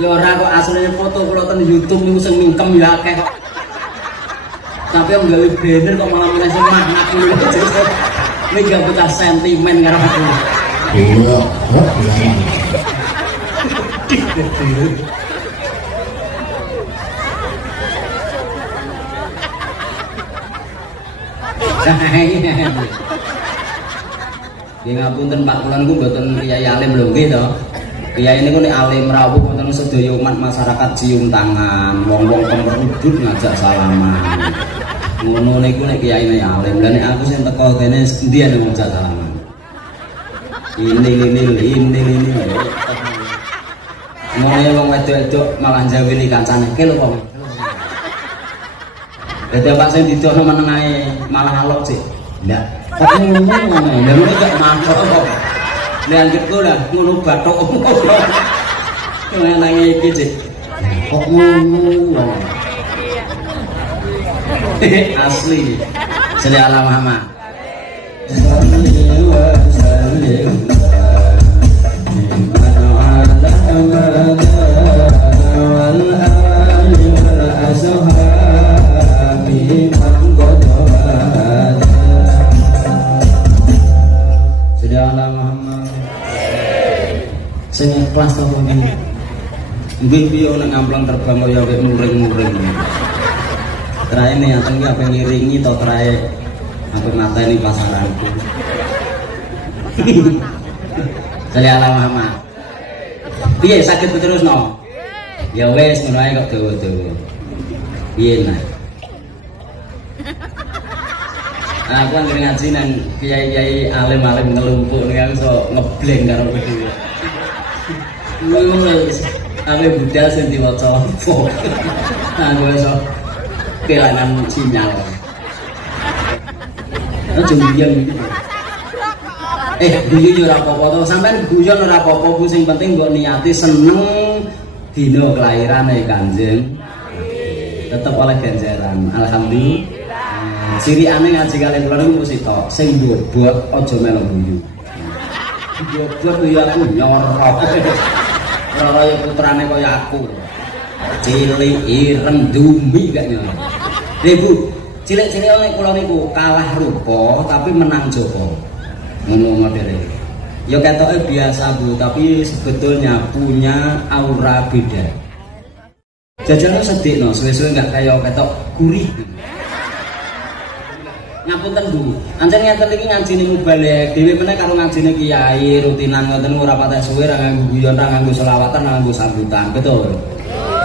Ya ora kok asline foto kula ten YouTube niku sing mingkem ya akeh kok. Tapi yang gawe banner kok malah milih sing makna kuwi. Ini gak betah sentimen karo aku. Iya, nggih ngapunten Pak kula niku mboten kiai alim lho nggih to. Kiai niku nek alim rawuh wonten sedaya umat masyarakat cium tangan, wong-wong pemrudut ngajak salaman. Ngono niku nek kiai ne alim. Lah nek aku sing teko kene endi nek ngajak salaman. Ini. Mulai wong wedok-wedok malah jaweli kancane ke lho wong. Dadi Pak sing didono meneng ae malah alok sih. Ndak. Kok ngono. Lah ngono kok mantuk kok. Lah anggitku lah ngono bathuk. Nang iki sih. Kok ngono. Asli. Sholli ala Muhammad. Sing ikhlas to mungkin. Nggih piye nek ngamplang terbang kaya wek muring-muring. Trae ne ateng iki ape ngiringi to trae aku mateni pasaranku. Sholli ala Muhammad. Piye saged terusno? Ya wis ngono ae kok dawa-dawa. Piye nah? Aku anggere ngaji nang kiai-kiai alim-alim ngelumpuk ning aku iso ngebleng karo kowe. Wis ame budal sing diwaca apa. Aku iso kelangan sinyal. Aja mbiyen iki. Guyu ora apa-apa to, sampean guyon ora apa-apa, Bu sing penting mbok niati seneng dina kelahirane Kanjeng. Tetep oleh ganjaran. Alhamdulillah. Sirikane ngaji kalian kula niku mesti tok, sing bobot aja melu guyu. Bobot ya aku nyorok. Ora ya putrane kaya aku. Cilik ireng dumi gak nyorok. Bu, cilik-cilik nek kula niku kalah rupa tapi menang jaba. Ngono modele. Ya ketoke biasa Bu, tapi sebetulnya punya aura beda. Jajalnya sedih no, suwe-suwe nggak kayak ketok gurih. Ngapunten Bu, ancen ngeten iki ngajine mubalek dhewe meneh karo ngajine kiai rutinan ngoten ora patek suwe ra nganggo guyon, ra nganggo selawatan, ra nganggo sambutan, betul.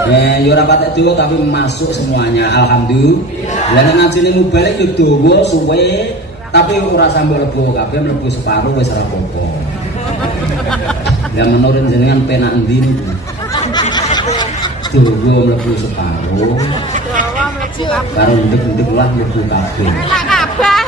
Ya ora patek dawa tapi masuk semuanya. Alhamdulillah. Lah nek ngajine mubalek yo dawa suwe tapi ora sambil lebu kabeh mlebu separuh wis ora apa-apa. Ya menurut jenengan penak endi niku? Dawa mlebu separuh. Dawa mlebu kabeh. Karo ndek-ndek lah mlebu kabeh. Enak kabeh.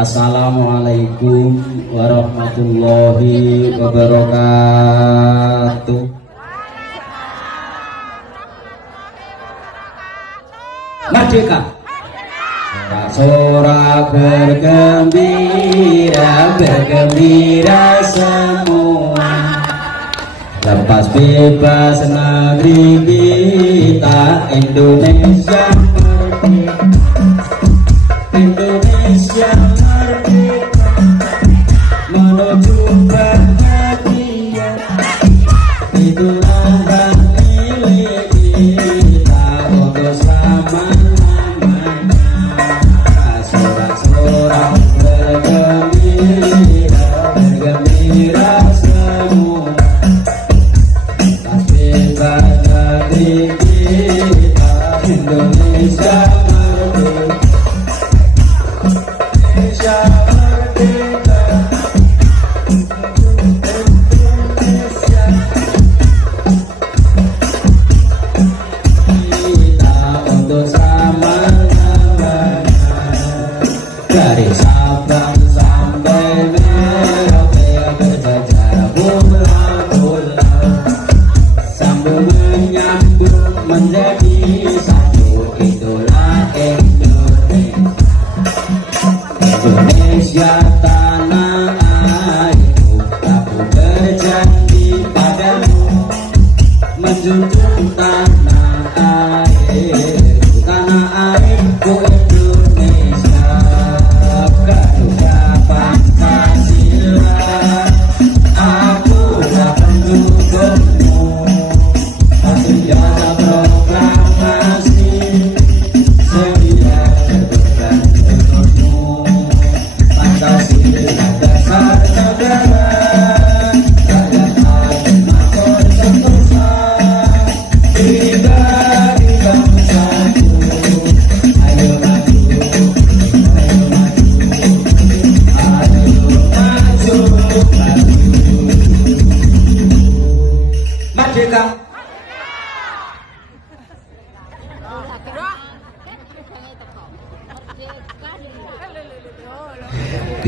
Assalamualaikum warahmatullahi wabarakatuh. Merdeka. Sorak bergembira, bergembira semua. Lepas bebas negeri kita Indonesia merdeka. Indonesia menuju bahagia, itulah hak milik kita untuk selama-lamanya. Sorak-sorak bergembira, bergembira semua.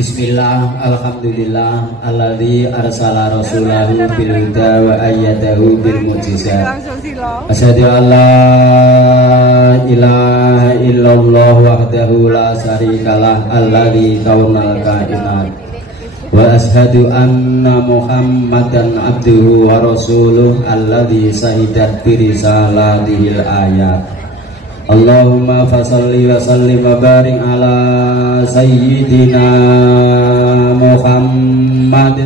Bismillah, alhamdulillah, alladzi arsala rasulahu bil huda wa ayyadahu bil mu'jizat. Asyhadu an la ilaha illallah wahdahu la syarikalah alladzi kaunal kainat. Wa asyhadu anna Muhammadan abduhu wa rasuluh alladzi shahidat bi risalatihil ayat. Allahumma fasalli wa sallim wa barik ala sayyidina Muhammad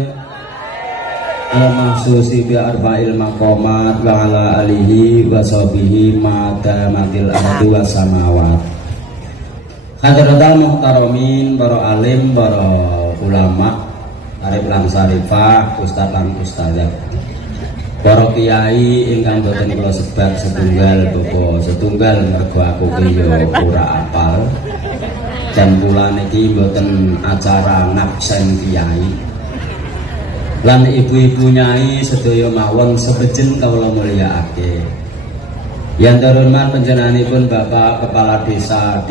al-mahsusi bi arba'il maqamat wa ala alihi wa sahbihi madamatil ardi wa samawat. Hadratal muhtaramin, para alim, para ulama, arif lan sarifah, ustaz lan ustazah, para kiai ingkang boten kula sebat setunggal bapa setunggal mergo aku ki yo ora apal. Jam kula niki boten acara ngabsen kiai. Lan ibu-ibu nyai sedaya mawon sebejen kawula mulyaake. Yang terhormat panjenenganipun Bapak Kepala Desa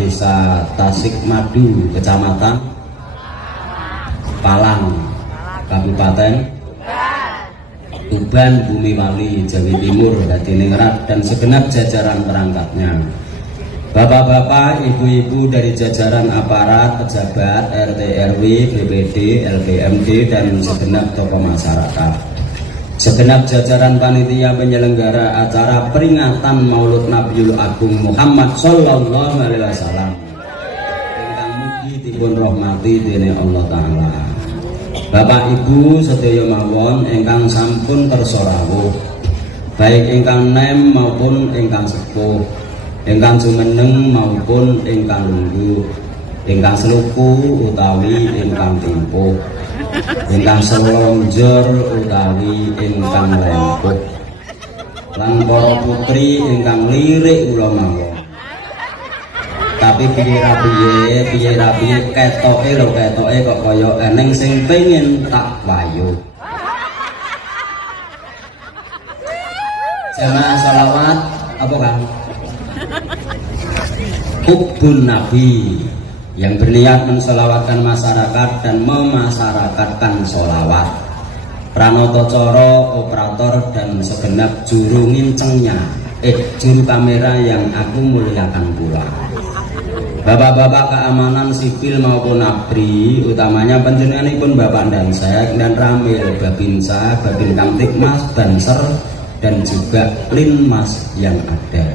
Tasikmadu, Kecamatan Palang, Kabupaten Tuban, Bumi Wali, Jawa Timur, Hadiningrat, dan segenap jajaran perangkatnya. Bapak-bapak, ibu-ibu dari jajaran aparat, pejabat, RT, RW, BPD, LPMD, dan segenap tokoh masyarakat. Segenap jajaran panitia penyelenggara acara peringatan Maulud Nabiul Agung Muhammad Sallallahu Alaihi Wasallam. Ingkang mugi dipun rahmati dening Allah Ta'ala. Bapak Ibu sedaya mawon ingkang sampun kersa rawuh, baik ingkang nem maupun ingkang sepuh, ingkang jumeneng maupun ingkang lungguh, ingkang seluku utawi ingkang timpuh, ingkang selonjor utawi ingkang lempuk, lan para putri ingkang lirik kula mawon. Tapi piye rapiye ketoke kok kaya eneng sing pengen tak wayu. Jamaah sholawat apa kan? Hubbun Nabi, yang berniat mensolawatkan masyarakat dan memasyarakatkan sholawat. Pranoto Coro, operator dan segenap juru ngincengnya, juru kamera yang aku muliakan pula. Bapak-bapak keamanan sipil maupun ABRI, utamanya panjenenganipun Bapak Dansek dan Ramil, Babinsa, Babin Kamtipmas, Banser, dan juga Linmas yang ada.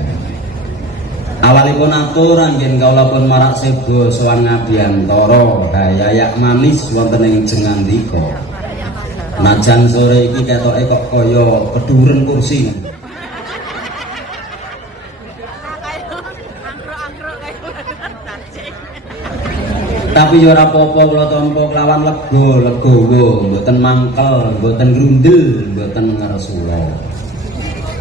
Awalipun atur anggen kawula pun marak sebo sowan ngabiyantara hayayak manis wonten ing jengandika. Najan sore iki ketoke kok kaya keduren kursi. Tapi yo ora apa-apa kula tampa kelawan legowo, mboten mangkel, mboten grundel, mboten ngersula.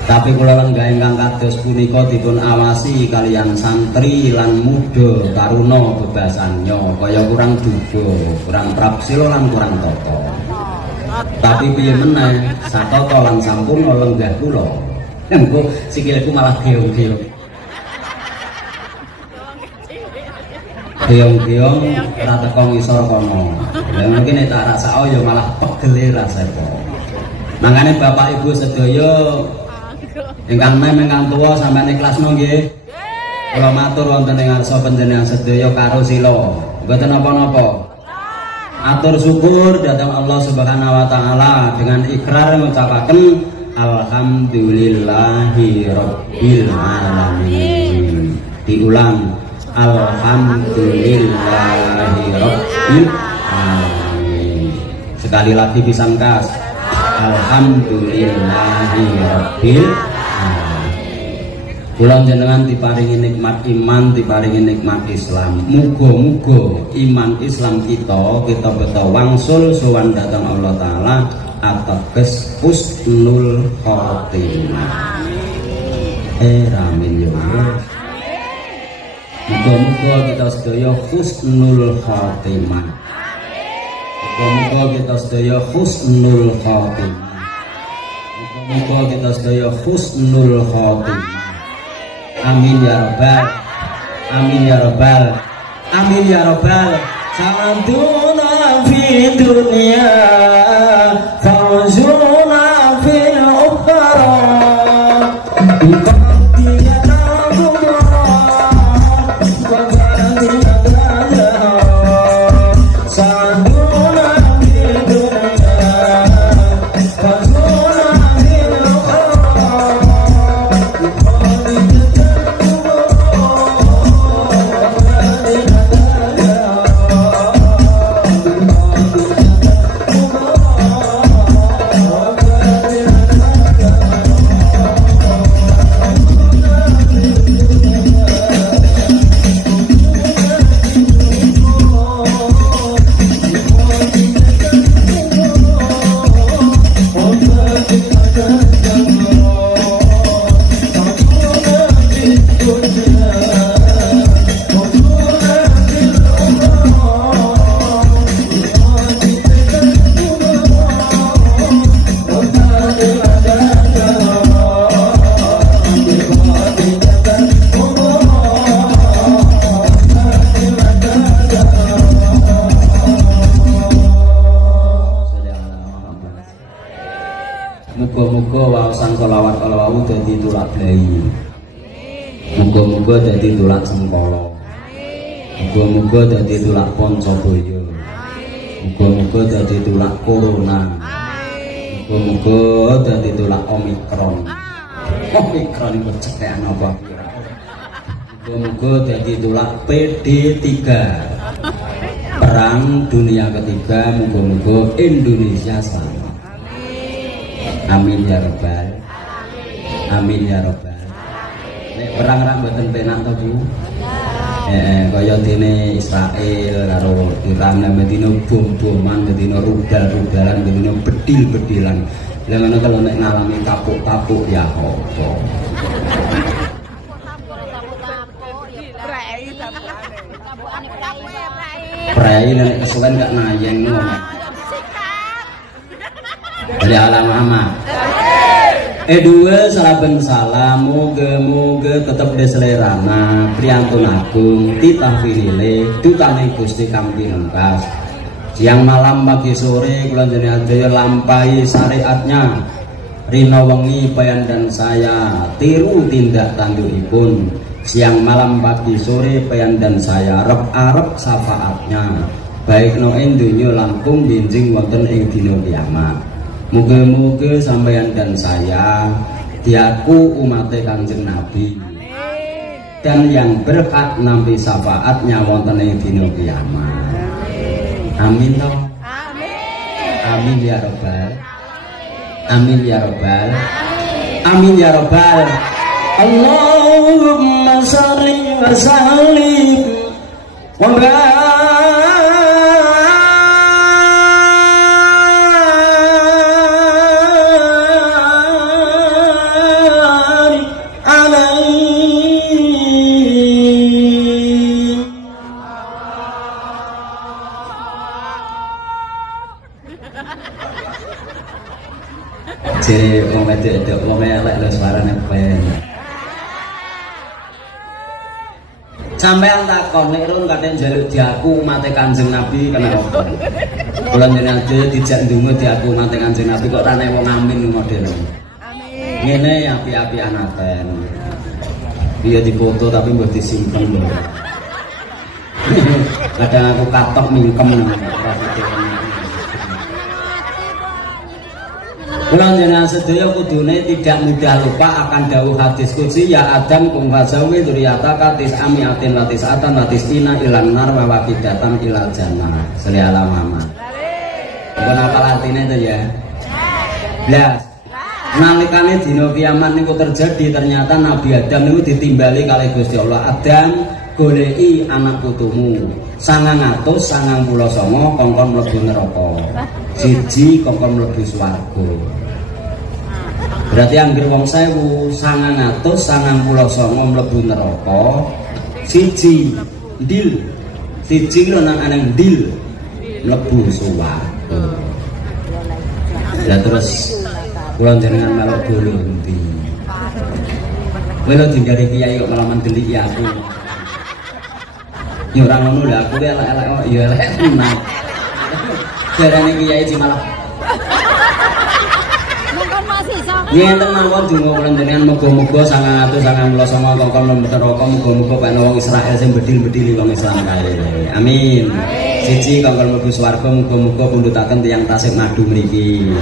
Tapi kula lenggah ingkang kados punika dipun awasi kalian santri lan muda taruna bebasannya kaya kurang duga, kurang prapsila lan kurang tata. Tapi piye meneh satata lan sampurna lenggah kula. Engko sikilku malah geong-geong. Geong-geong ora teko ngisor kono. Lah mungkin nek tak rasake ya malah pegel rasane. Mangkane Bapak Ibu sedaya ingkang mem ingkang tuwa sampeyan ikhlasno nggih. Kula matur wonten ing ngarsa panjenengan sedaya karo sila. Mboten napa-napa. Atur syukur dhateng Allah Subhanahu wa taala dengan ikrar mengucapaken alhamdulillahi rabbil alamin. Diulang alhamdulillahi rabbil alamin. Sekali lagi disangkas alhamdulillahi rabbil alamin. Kula jenengan diparingi nikmat iman, diparingi nikmat Islam. Muga-muga iman Islam kita beto wangsul sowan dhateng Allah taala ateges husnul khotimah. Amin ya Allah. Muga-muga kita sedaya husnul khotimah. Muga-muga kita sedaya husnul khotimah. Muga-muga kita sedaya husnul khotimah. Amin ya rabbal. Amin ya rabbal. Amin ya rabbal. Salam fi dunya fawzuna fil ukhra Muga-muga waosan selawat kalau dadi tulak blayi. Muga-muga dadi tulak sengkala. Muga-muga dadi tulak Pancabaya. Muga-muga dadi tulak corona. Muga-muga dadi tulak Omikron. Omikron iku cekekan apa? Muga-muga dadi tulak PD3. Perang dunia ketiga, muga-muga Indonesia selamat. Amin ya rabbal. Amin ya rabbal. Nek perang ra mboten penak to, Bu. Kaya dene Israel karo Iran medino bom-boman, medino rudal-rudalan, medino bedil-bedilan. Lah ngono kalau nek ngalami kapuk-kapuk ya apa? Prei nek kesuwen gak nayeng ngono. Dari alam Muhammad. Dua salaben salam muga-muga tetep deselerana priyantun agung titah pilile dutane Gusti kang pinengkas. Siang malam pagi sore kula jenengan lampahi syariatnya. Rina wengi bayan dan saya tiru tindak tandukipun. Siang malam pagi sore bayan dan saya arep-arep syafaatnya. Baik no ing donya langkung benjing wonten ing dina kiamat. Muga-muga sampeyan dan saya diaku umat Kanjeng Nabi dan yang berhak nampi syafaatnya wonten ing dina kiamat. Amin toh. Amin ya rabbal. Amin ya rabbal. Amin ya rabbal. Allahumma shalli wa sallim wa jadi wong wedok wong elek lho suarane pen. Sampeyan takon nek run katen njaluk diaku umat Kanjeng Nabi kenapa? Kula njenengan dijak ndonga diaku umat Kanjeng Nabi kok rane wong amin model. Amin. Ngene api-apian aten. Iya dipoto tapi mbok disimpen lho. Kadang aku katok mingkem nang. Kula jenengan sedaya kudune tidak mudah lupa akan dawuh hadis qudsi ya Adam kum fazawi dzurriyyataka tis'amiatin latis'atan latis'ina ilan nar wa waqidatan ilal jannah. Sholli ala Muhammad. Apa artine itu ya? Blas. Nalikane dina kiamat niku terjadi ternyata Nabi Adam niku ditimbali kalih Gusti Allah. Adam goleki anak putumu 999 kongkon mlebu neraka. Siji kongkon mlebu swarga. Berarti anggere wong 1999 mlebu neraka, siji ndil. Siji lho nang aneng ndil mlebu swarga. Ya terus kula jenengan melok dulu endi. Kowe lho dinggari kiai kok malah mendelik aku. Ya ora ngono lho aku elek-elek kok ya elek tenan. Darane Kiai Cimalah. Ngenten mawon donga kula njenengan muga-muga 999 kongkon mlebet neraka muga-muga pengen wong Israel sing bedil-bedili wong Islam kae. Amin. Siji kongkon mlebu swarga muga-muga pundhutaken tiyang tasik madu mriki.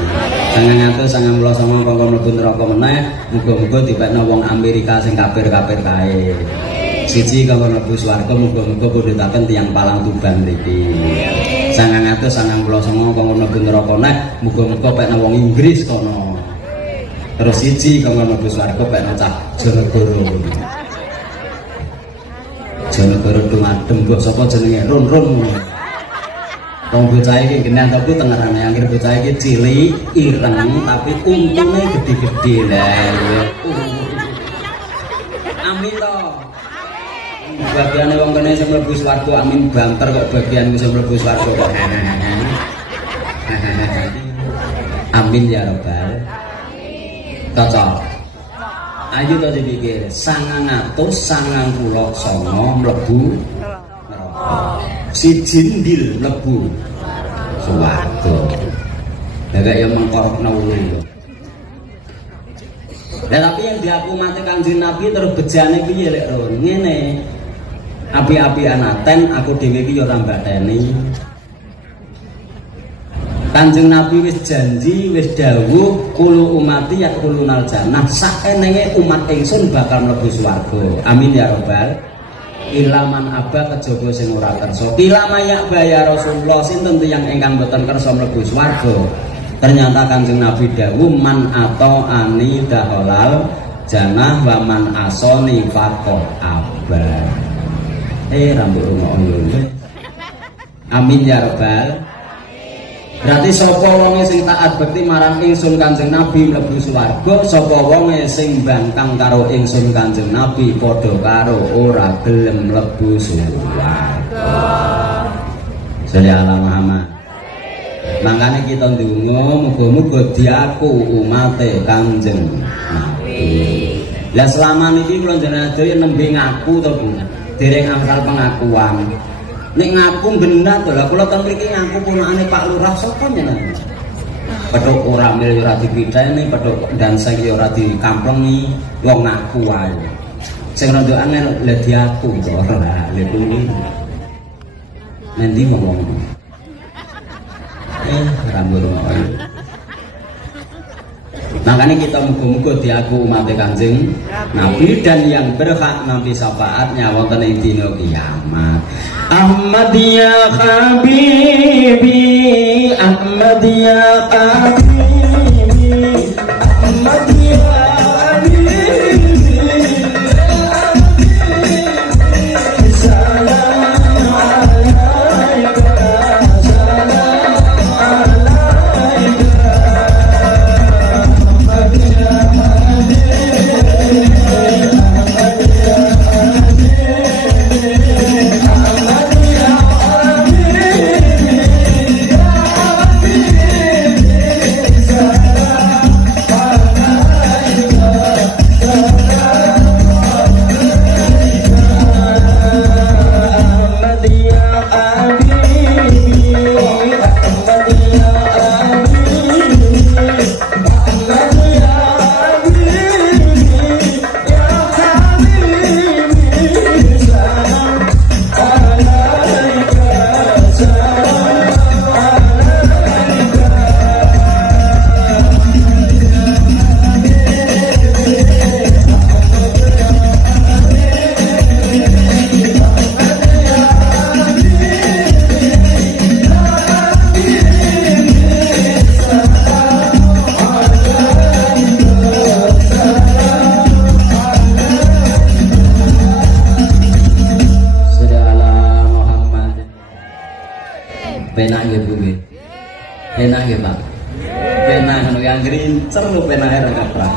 999 kongkon mlebu neraka meneh muga-muga dipekno wong Amerika sing kafir-kafir kae. Siji kongkon mlebu swarga muga-muga pundhutaken tiyang Palang Tuban mriki. 999 kongkon mlebu neraka meneh muga-muga pekno wong Inggris kono. Terus siji kanggo mlebu swarga pekno cah Jonegoro. Jonegoro dumadem kok sapa jenenge Run. Wong bocah iki genah tapi tengerane akhir bocah iki cilik, ireng tapi untune gede-gede lah. Amin to. Bagiane wong kene sing mlebu swarga amin banter kok bagianku sing mlebu swarga kok. Amin ya rabbal. Cocok. Ayo to dipikir 999 mlebu neraka. Siji ndil mlebu swarga. Lah kaya mengkorokno wulu. Lah tapi yang diaku mati Kanjeng Nabi terus bejane piye lek Ron? Ngene. Api-apian aten aku dhewe iki ya ora mbateni. Kanjeng Nabi wis janji, wis dawuh kulo umati yakulunal jannah, saenenge umat ingsun bakal mlebu swarga. Amin ya rabbal. Ilaman aba kejaba sing ora kersa. Ilama ya baya Rasulullah sinten tiyang ingkang boten kersa mlebu swarga. Ternyata Kanjeng Nabi dawuh man ato ani daholal jannah wa man asoni faqo aba. Rambut rumah ono. Amin ya rabbal. Berarti sapa wonge sing taat bekti marang ingsun Kanjeng Nabi mlebu swarga, sapa wonge sing bangkang karo ingsun Kanjeng Nabi padha karo ora gelem mlebu swarga. Sholli ala Muhammad. Mangkane kita ndonga muga-muga diaku umate Kanjeng Nabi. Lah selama niki kula jenengan dhewe nembe ngaku to Bu. Dereng angsal pengakuan. Nek ngaku genah to lah kula ten mriki ngaku punakane Pak Lurah sapa jenengan. Pedhok ora mil ora dipitheni, pedhok danseng ya ora dikamplengi, wong ngaku wae. Sing rada angel lha diaku to ora lha kuwi. Nendi ngomong. Rambut wae. Makanya kita muga-muga diaku umat Kanjeng Nabi dan yang berhak nanti syafaatnya wonten ing dina kiamat. Ahmad ya habibi, Ahmad ya habibi, Ahmad ya penak ya Bu nggih. Penak ya Pak. Penak ngono yang grincer lho penake ra kaprah.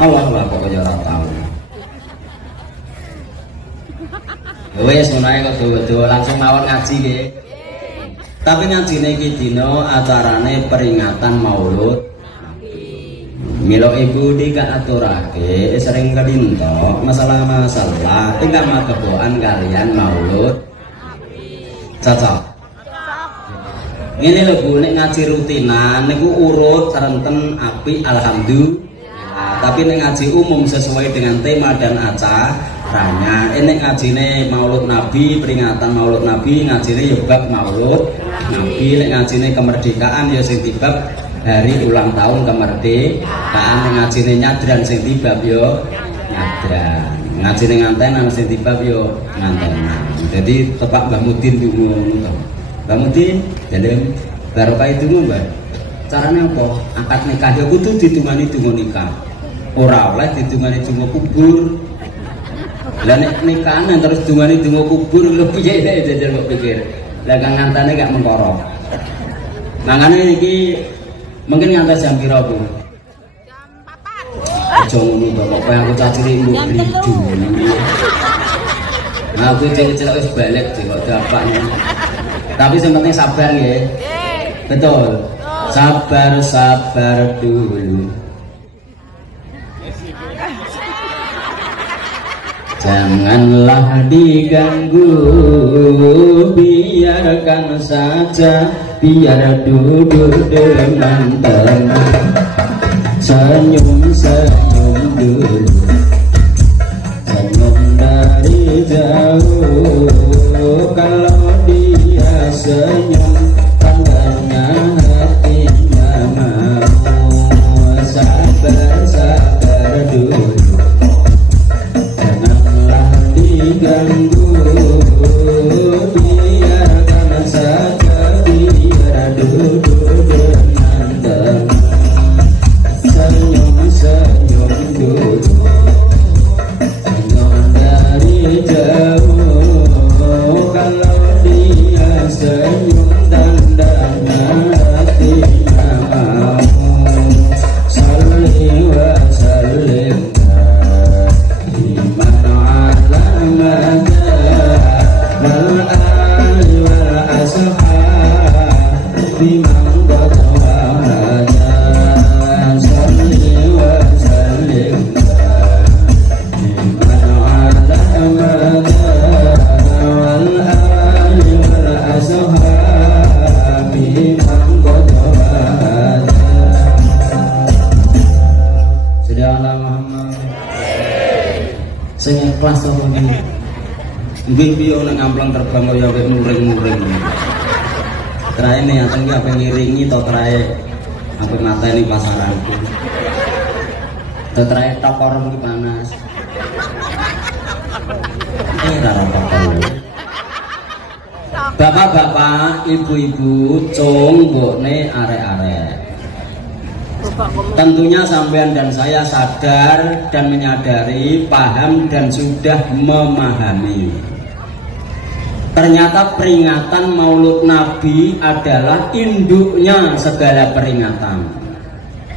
Allah kok kaya ora tau. Wes menawa kok dodo langsung mawon ngaji nggih. Tapi ngajine iki dina acarane peringatan Maulud. Milo ibu dikaaturake sering kelintok masalah-masalah ingkang makebokan kalian Maulud. Cocok. Ini lho Bu, nek ngaji rutinan niku urut renten apik alhamdulillah. Tapi nek ngaji umum sesuai dengan tema dan acaranya. Ini ngajine Maulud Nabi, peringatan Maulud Nabi, ngajine ya bab Maulud Nabi, nek ngajine kemerdekaan ya sing bab hari ulang tahun kemerdekaan, nek ngajine nyadran sing bab yo nyadran. Ngajine ngantenan sing bab yo ngantenan. Jadi tepak Mbah Mudin dungo ngono. Mbah Mudin, dalem barokah itu Mbah. Carane apa? Akad nikah ya kudu ditungani donga nikah. Ora oleh ditungani donga kubur. Lah nek nikahan terus dungane donga kubur lho piye jajal kok pikir. Lah kang ngantane gak mengkoro. Mangane iki mungkin ngantos jam pira, Bu? Jam 4. Aja ngono to, kok aku caciri mbok blidu. Nah, aku celek-celek wis balik kok dapaknya. Tapi sing penting sabar nggih. Betul. Sabar dulu. Janganlah diganggu, biarkan saja, biar duduk dengan tenang. Senyum dulu, senyum dari jauh. Kalau dia senyum, tandanya hatinya mau. Sabar dulu, diganggu, biarkan saja, biar duduk dengan tenang. Senyum dulu, senyum dari jauh. Kalau dia senyum, tandanya hatinya mau. Salli wa sallim sing ikhlas apa iki? Nggih piye nek ngamplang terbang kaya wek muring-muring. Traene ateng iki ape ngiringi to trae ape mateni pasaranku. To trae tokor iki panas. Ora apa-apa. Bapak-bapak, ibu-ibu, cung mbokne arek-arek. Tentunya sampean dan saya sadar dan menyadari, paham dan sudah memahami. Ternyata peringatan Maulud Nabi adalah induknya segala peringatan.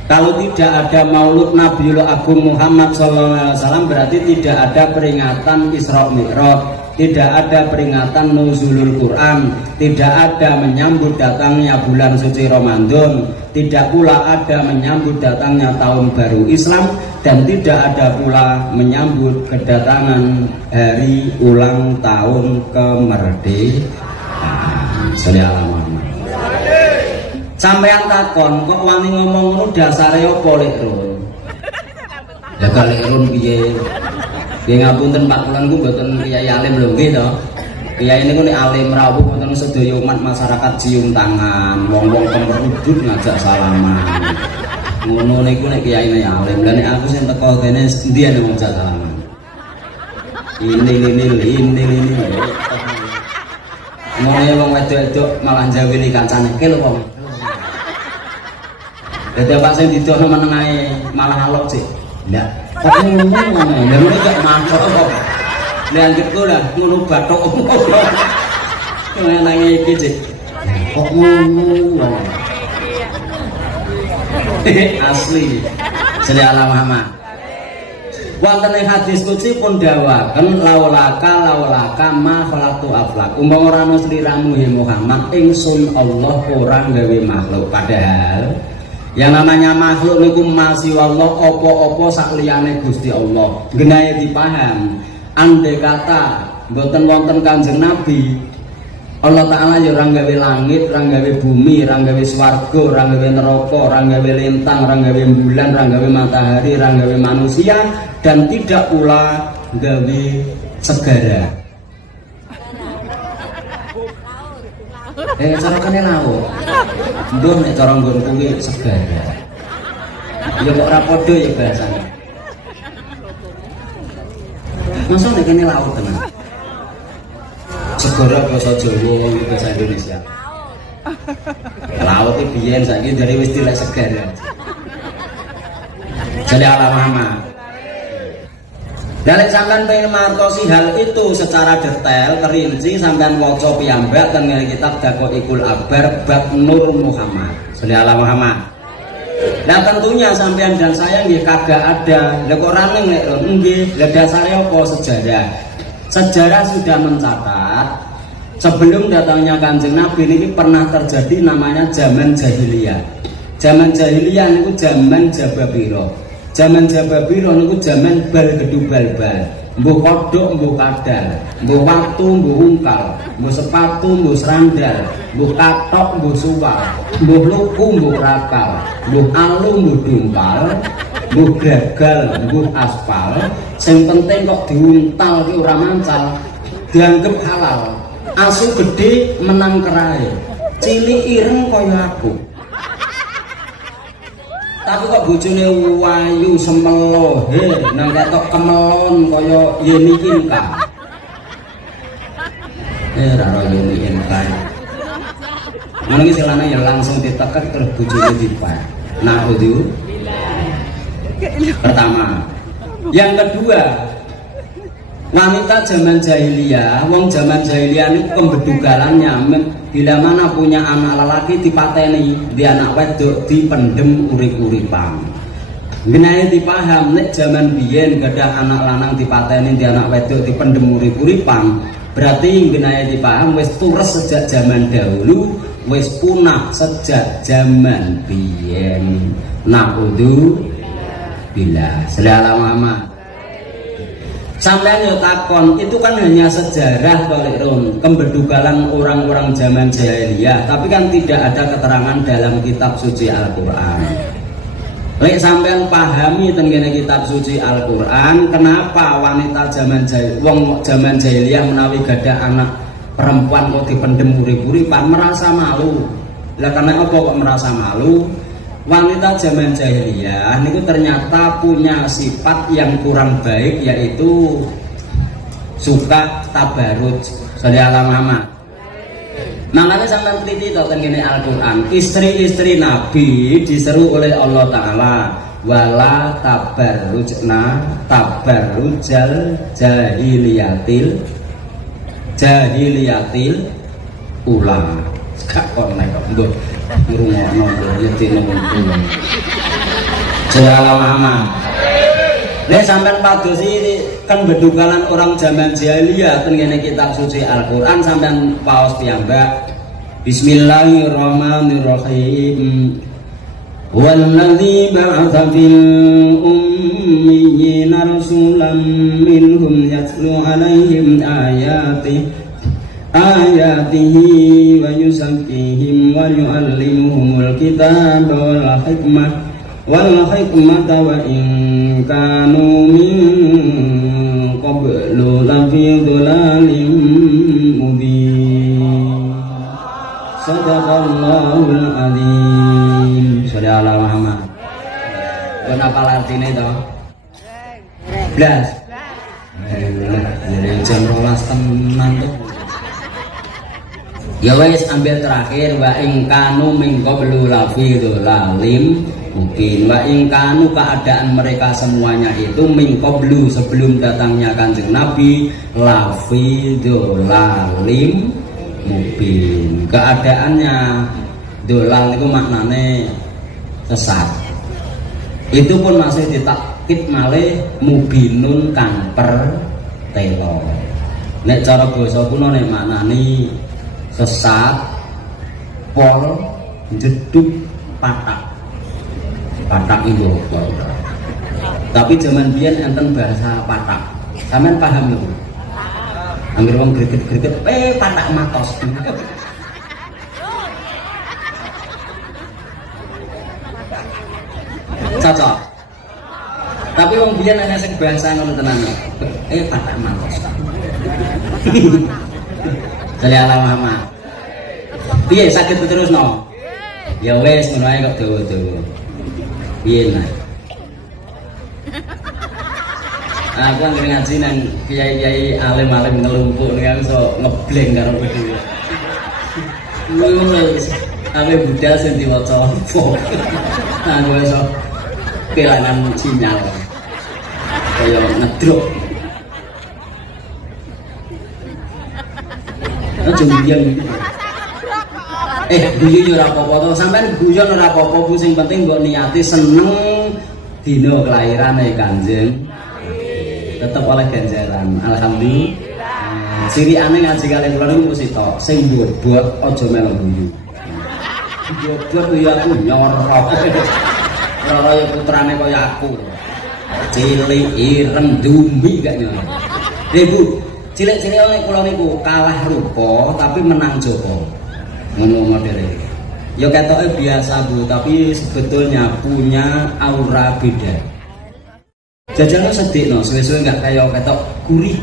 Kalau tidak ada Maulud Nabiul Agung Muhammad SAW, berarti tidak ada peringatan Isra Mi'raj, tidak ada peringatan Nuzulul Quran, tidak ada menyambut datangnya bulan suci Ramadan, tidak pula ada menyambut datangnya tahun baru Islam, dan tidak ada pula menyambut kedatangan hari ulang tahun kemerdekaan. Sallallahu alaihi. Sampeyan takon kok wani ngomong ngono dasare apa lek Run? Ya kali Run piye? Nggih ngapunten Pak kula niku mboten kiai alim lho nggih to. Kiai niku nek alim rawuh wonten sedaya umat masyarakat cium tangan, wong-wong kemerudut ngajak salaman. Ngono niku nek kiai ne alim. Lah nek aku sing teko kene endi wong ngajak salaman. Ini. Ngono wong wedok-wedok malah njaweli kancane ke lho wong. Dadi Pak sing didono meneng ae malah alok sih. Ndak. Kok ngono lha gak mancok kok. Lah anggitku lah ngono bathok. Nang iki sih. Kok ngono. Asli. Sallallahu Muhammad. Wonten ing hadis qudsi pun dawaken laulaka ma khalaqtu aflak. Umpama ora ana sliramu ya Muhammad, ingsun Allah ora gawe makhluk. Padahal yang namanya makhluk niku masih Allah, apa-apa sak liyane Gusti Allah. Genahe dipaham. Andai kata mboten wonten Kanjeng Nabi, Allah Ta'ala ya orang gawe langit, orang gawe bumi, orang gawe swarga, orang gawe neraka, orang gawe lintang, orang gawe bulan, orang gawe matahari, orang gawe manusia, dan tidak pula gawe segara. Cara kene laut. Mbuh nek cara nggon kuwi segara. Ya kok ora padha ya bahasane. Masa nek kene laut tenan. Segara basa Jawa, bahasa Indonesia. Laut iki biyen saiki dari wis dilek segara. Jadi alamama. Dalek sampean pengen mantosi hal itu secara detail, perinci sampean waca piyambak teng kitab Daqaiqul Akbar bab Nur Muhammad. Sallallahu alaihi Muhammad. Nah tentunya sampean dan saya nggih kagak ada. Lah kok raneng nek nggih, lah dasare apa sejarah? Sejarah sudah mencatat sebelum datangnya Kanjeng Nabi ini pernah terjadi namanya zaman jahiliyah. Zaman jahiliyah itu zaman Jababiro. Zaman Jababiro itu zaman bal gedu bal-bal. Mbuh kodhok, mbuh kadal, mbuh watu, mbuh ungkal, mbuh sepatu, mbuh serandal, mbuh katok, mbuh suwal, mbuh luku, mbuh rakal, mbuh alu, mbuh dumpal, mbuh gagal, mbuh aspal. Sing penting kok diuntal ki ora mancal, dianggep halal. Asu gede menang kerae, cilik ireng kaya aku. Tapi kok bojone wayu semelo, nang ketok kemelon kaya Yeni Inka. Ra Yeni Inka. Ngono iki selane ya langsung ditekek terus bojone dipak. Nah, itu pertama. Yang kedua, wanita zaman jahiliyah, wong zaman jahiliyah ini pembedugalannya bila mana punya anak lelaki dipateni, di anak wedok dipendem urip-uripan. Genahe dipaham nek zaman biyen gadah anak lanang dipateni, di anak wedok dipendem urip-uripan, berarti genahe dipaham wis tures sejak zaman dahulu, wis punah sejak zaman biyen. Na'udzu bila selala mama sampai takon itu kan hanya sejarah Ron, pembedugalan orang-orang zaman jahiliyah, tapi kan tidak ada keterangan dalam kitab suci Al-Quran. Lek sampean pahami tentang kitab suci Al-Quran, kenapa wanita zaman jahiliyah menawi gada anak perempuan kok dipendem urip-uripan merasa malu. Lah karena apa kok merasa malu? Wanita zaman jahiliyah itu ternyata punya sifat yang kurang baik, yaitu suka tabarruj. Sallallahu alaihi. Makanya sampai teliti tentang ini Al-Quran, istri-istri Nabi diseru oleh Allah Ta'ala wala tabarrujna tabarrujal jahiliyatil ula. Gak konek kok nduk ngrungokno yetine ngono. Jalan mama. Nek sampean padosi kan bedugalan orang zaman jahiliyah ten ngene kitab suci Al-Qur'an sampean paos piyambak. Bismillahirrahmanirrahim. Walladzi ba'atha fil ummiyina rasulan minhum yatlu 'alaihim ayatihi wa yuzakkihim wa yu'allimuhumul kitaba wal hikmata wa in kanu min qablu lafi dhalalin mubin. Sadaqallahul adzim. Sallallahu Muhammad. Kon apa artine to? Blas. Jadi jam 12 tenan tuh. Ya wis ambil terakhir wa in kanu min qablu lafi dhalalin mungkin wa in kanu keadaan mereka semuanya itu min qablu sebelum datangnya Kanjeng Nabi lafi dhalalin mungkin keadaannya dolal itu maknane sesat. Itu pun masih ditakkid malih mubinun kang pertelo. Nek cara basa kuno nek maknani sesat, pol, jeduk, patak itu. Tapi zaman biyen enten bahasa patak. Sampeyan paham lho? Anggere wong greget-greget patak matos. Cocok. Tapi wong biyen ana sing bahasa ngono tenan. Patak matos. Jale ala Muhammad. Piye saged terusno? Ya wis ngono ae kok dawa-dawa. Piye nah? Aku anggere ngaji nang kiai-kiai alim-alim ngelumpuk ning aku iso ngebleng karo dhewe. Wis ame budal sing diwaca apa. Aku iso kelangan sinyal. Kaya ngedrop. Aja mbiyen. Guyu yo ora apa-apa to, sampean guyon ora apa-apa, Bu, sing penting mbok niati seneng dina kelahirane Kanjeng. Tetep oleh ganjaran. Alhamdulillah. Sirikane ngaji kali kula niku mesti tok, sing bobot aja melu guyu. Bobot yo aku nyorok. Ora yo putrane kaya aku. Cilik ireng dumbi gak nyorok. Bu, cilik-cilik kula niku kalah rupa tapi menang joko. Ngono modele. Ya ketoke biasa Bu, tapi sebetulnya punya aura beda. Jajalnya sedih no, suwe-suwe nggak kayak ketok gurih.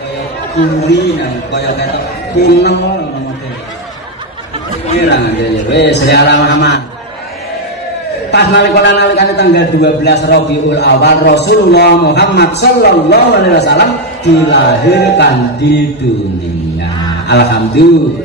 Kayak gurih nang, kayak ketok kunem loh modele. Kira aja ya, wes Ala Muhammad. Pas nalikane tanggal 12 Rabiul Awal Rasulullah Muhammad sallallahu alaihi wasallam dilahirkan di dunia. Alhamdulillah.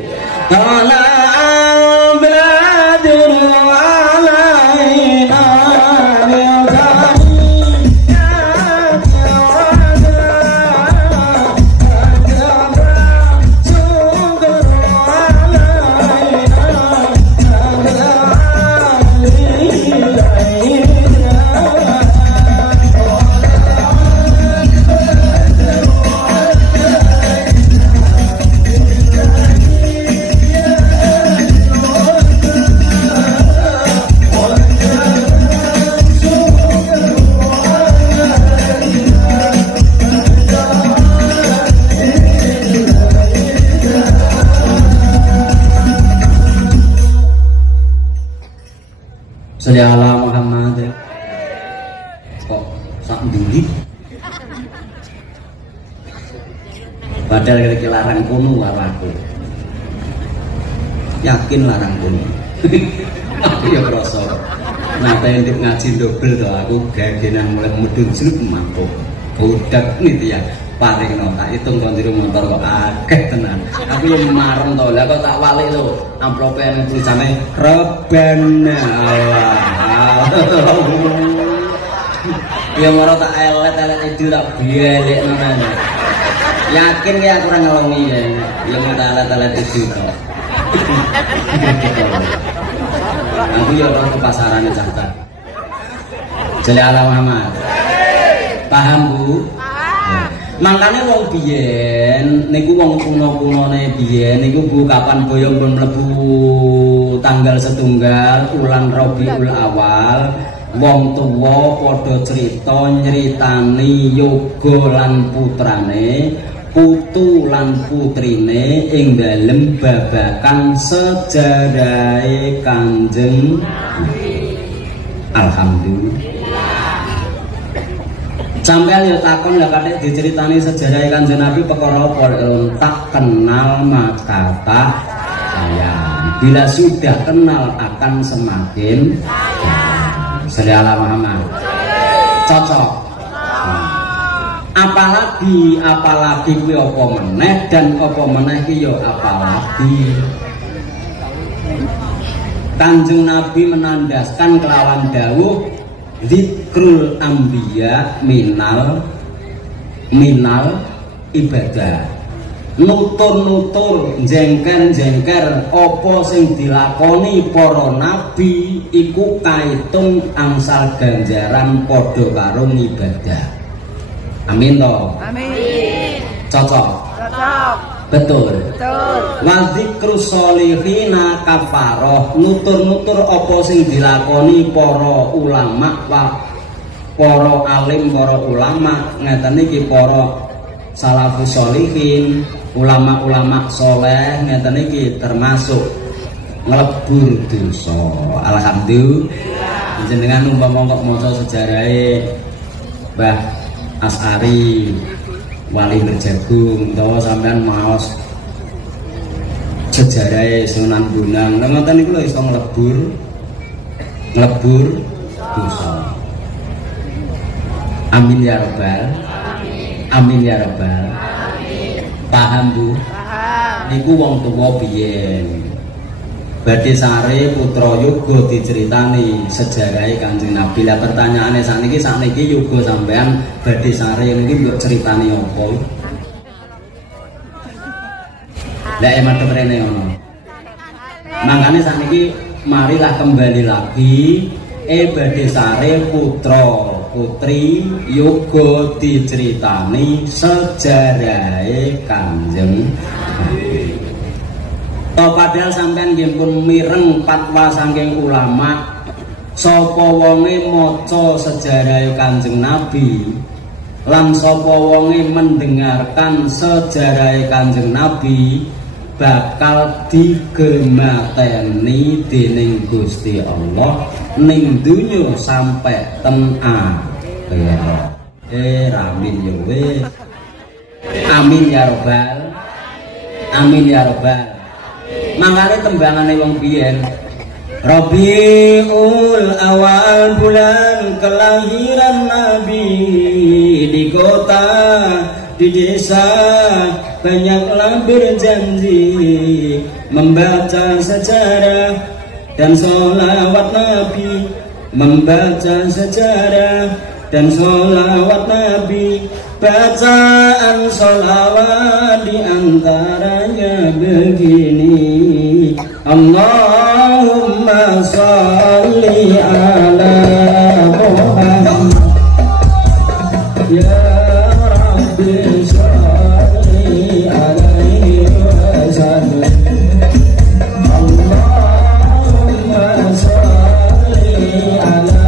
Salli ala Muhammad. Kok sak nduri? Padahal kira larang kono aku. Yakin larang kono. Aku ya krasa. Nate ndek ngaji dobel to aku gagenan mulai medun jlup mangkok. Budak niti ya. Paring no tak hitung kondiru motor kok akeh tenan. Aku yang marem to. Lah kok tak walik to. Amplope nang tulisane Rabbana Allah. Ya moro tak elet-elet itu tak bielek tenan. Yakin ya aku ora ngelongi ya. Ya mau tak elet-elet itu to. Aku ya ora ke pasarane cakak. Jale ala Muhammad. Paham Bu? Makanya wong biyen niku wong kuno-kunone biyen niku Bu kapan boyong pun mlebu tanggal setunggal ulan Rabiul Awal wong tuwa padha crita nyritani yoga lan putrane putu lan putrine ing dalem babakan sejarahe Kanjeng Alhamdulillah. Sampai ya takon lah kadek diceritani sejarah Kanjeng Nabi perkara apa tak kenal maka tak sayang. Bila sudah kenal akan semakin Salli ala Muhammad. Cocok. Apalagi kuwi apa meneh dan apa meneh ki ya apalagi. Kanjeng Nabi menandaskan kelawan dawuh zikrul anbiya minal ibadah. Nutur-nutur jengker-jengker apa sing dilakoni para nabi iku kaitung angsal ganjaran padha karo ibadah. Amin to? Amin. Cocok. Betul. Wa zikrus sholihina kafaroh, nutur-nutur apa sing dilakoni para ulama para alim, para ulama ngeten iki para salafus sholihin, ulama-ulama soleh ngeten iki termasuk nglebur dosa. Alhamdulillah. Jenengan umpama kok maca sejarahe Mbah As'ari Wali Berjagung utawa sampean maos sejarahe Sunan Bonang, ngoten niku lho iso nglebur dosa. Amin ya rabbal amin ya rabbal amin. Paham Bu? Paham. Niku wong tuwa biyen badhe sare putra yoga diceritani sejarahe Kanjeng Nabi. Lah pertanyaane sakniki yoga sampean badhe sare niki mbok critani apa? Lah madhep rene ngono. Mangkane sakniki marilah kembali lagi badhe sare putra putri yoga diceritani sejarahe Kanjeng Nabi. Padahal sampean nggih pun mireng fatwa saking ulama, sapa wonge maca sejarahe Kanjeng Nabi lan sapa wonge mendengarkan sejarahe Kanjeng Nabi bakal digemateni dening Gusti Allah ning donya sampai ten akhirat. Amin ya wis. Amin ya rabbal amin ya rabbal. Mangane tembangane wong biyen Rabiul Awal bulan kelahiran Nabi di kota di desa banyaklah berjanji membaca sejarah dan sholawat Nabi, membaca sejarah dan sholawat Nabi. Bacaan sholawat diantaranya begini: Allahumma sholli ala Muhammad ya Rabbi sholli alaihi wasallam. Allahumma sholli ala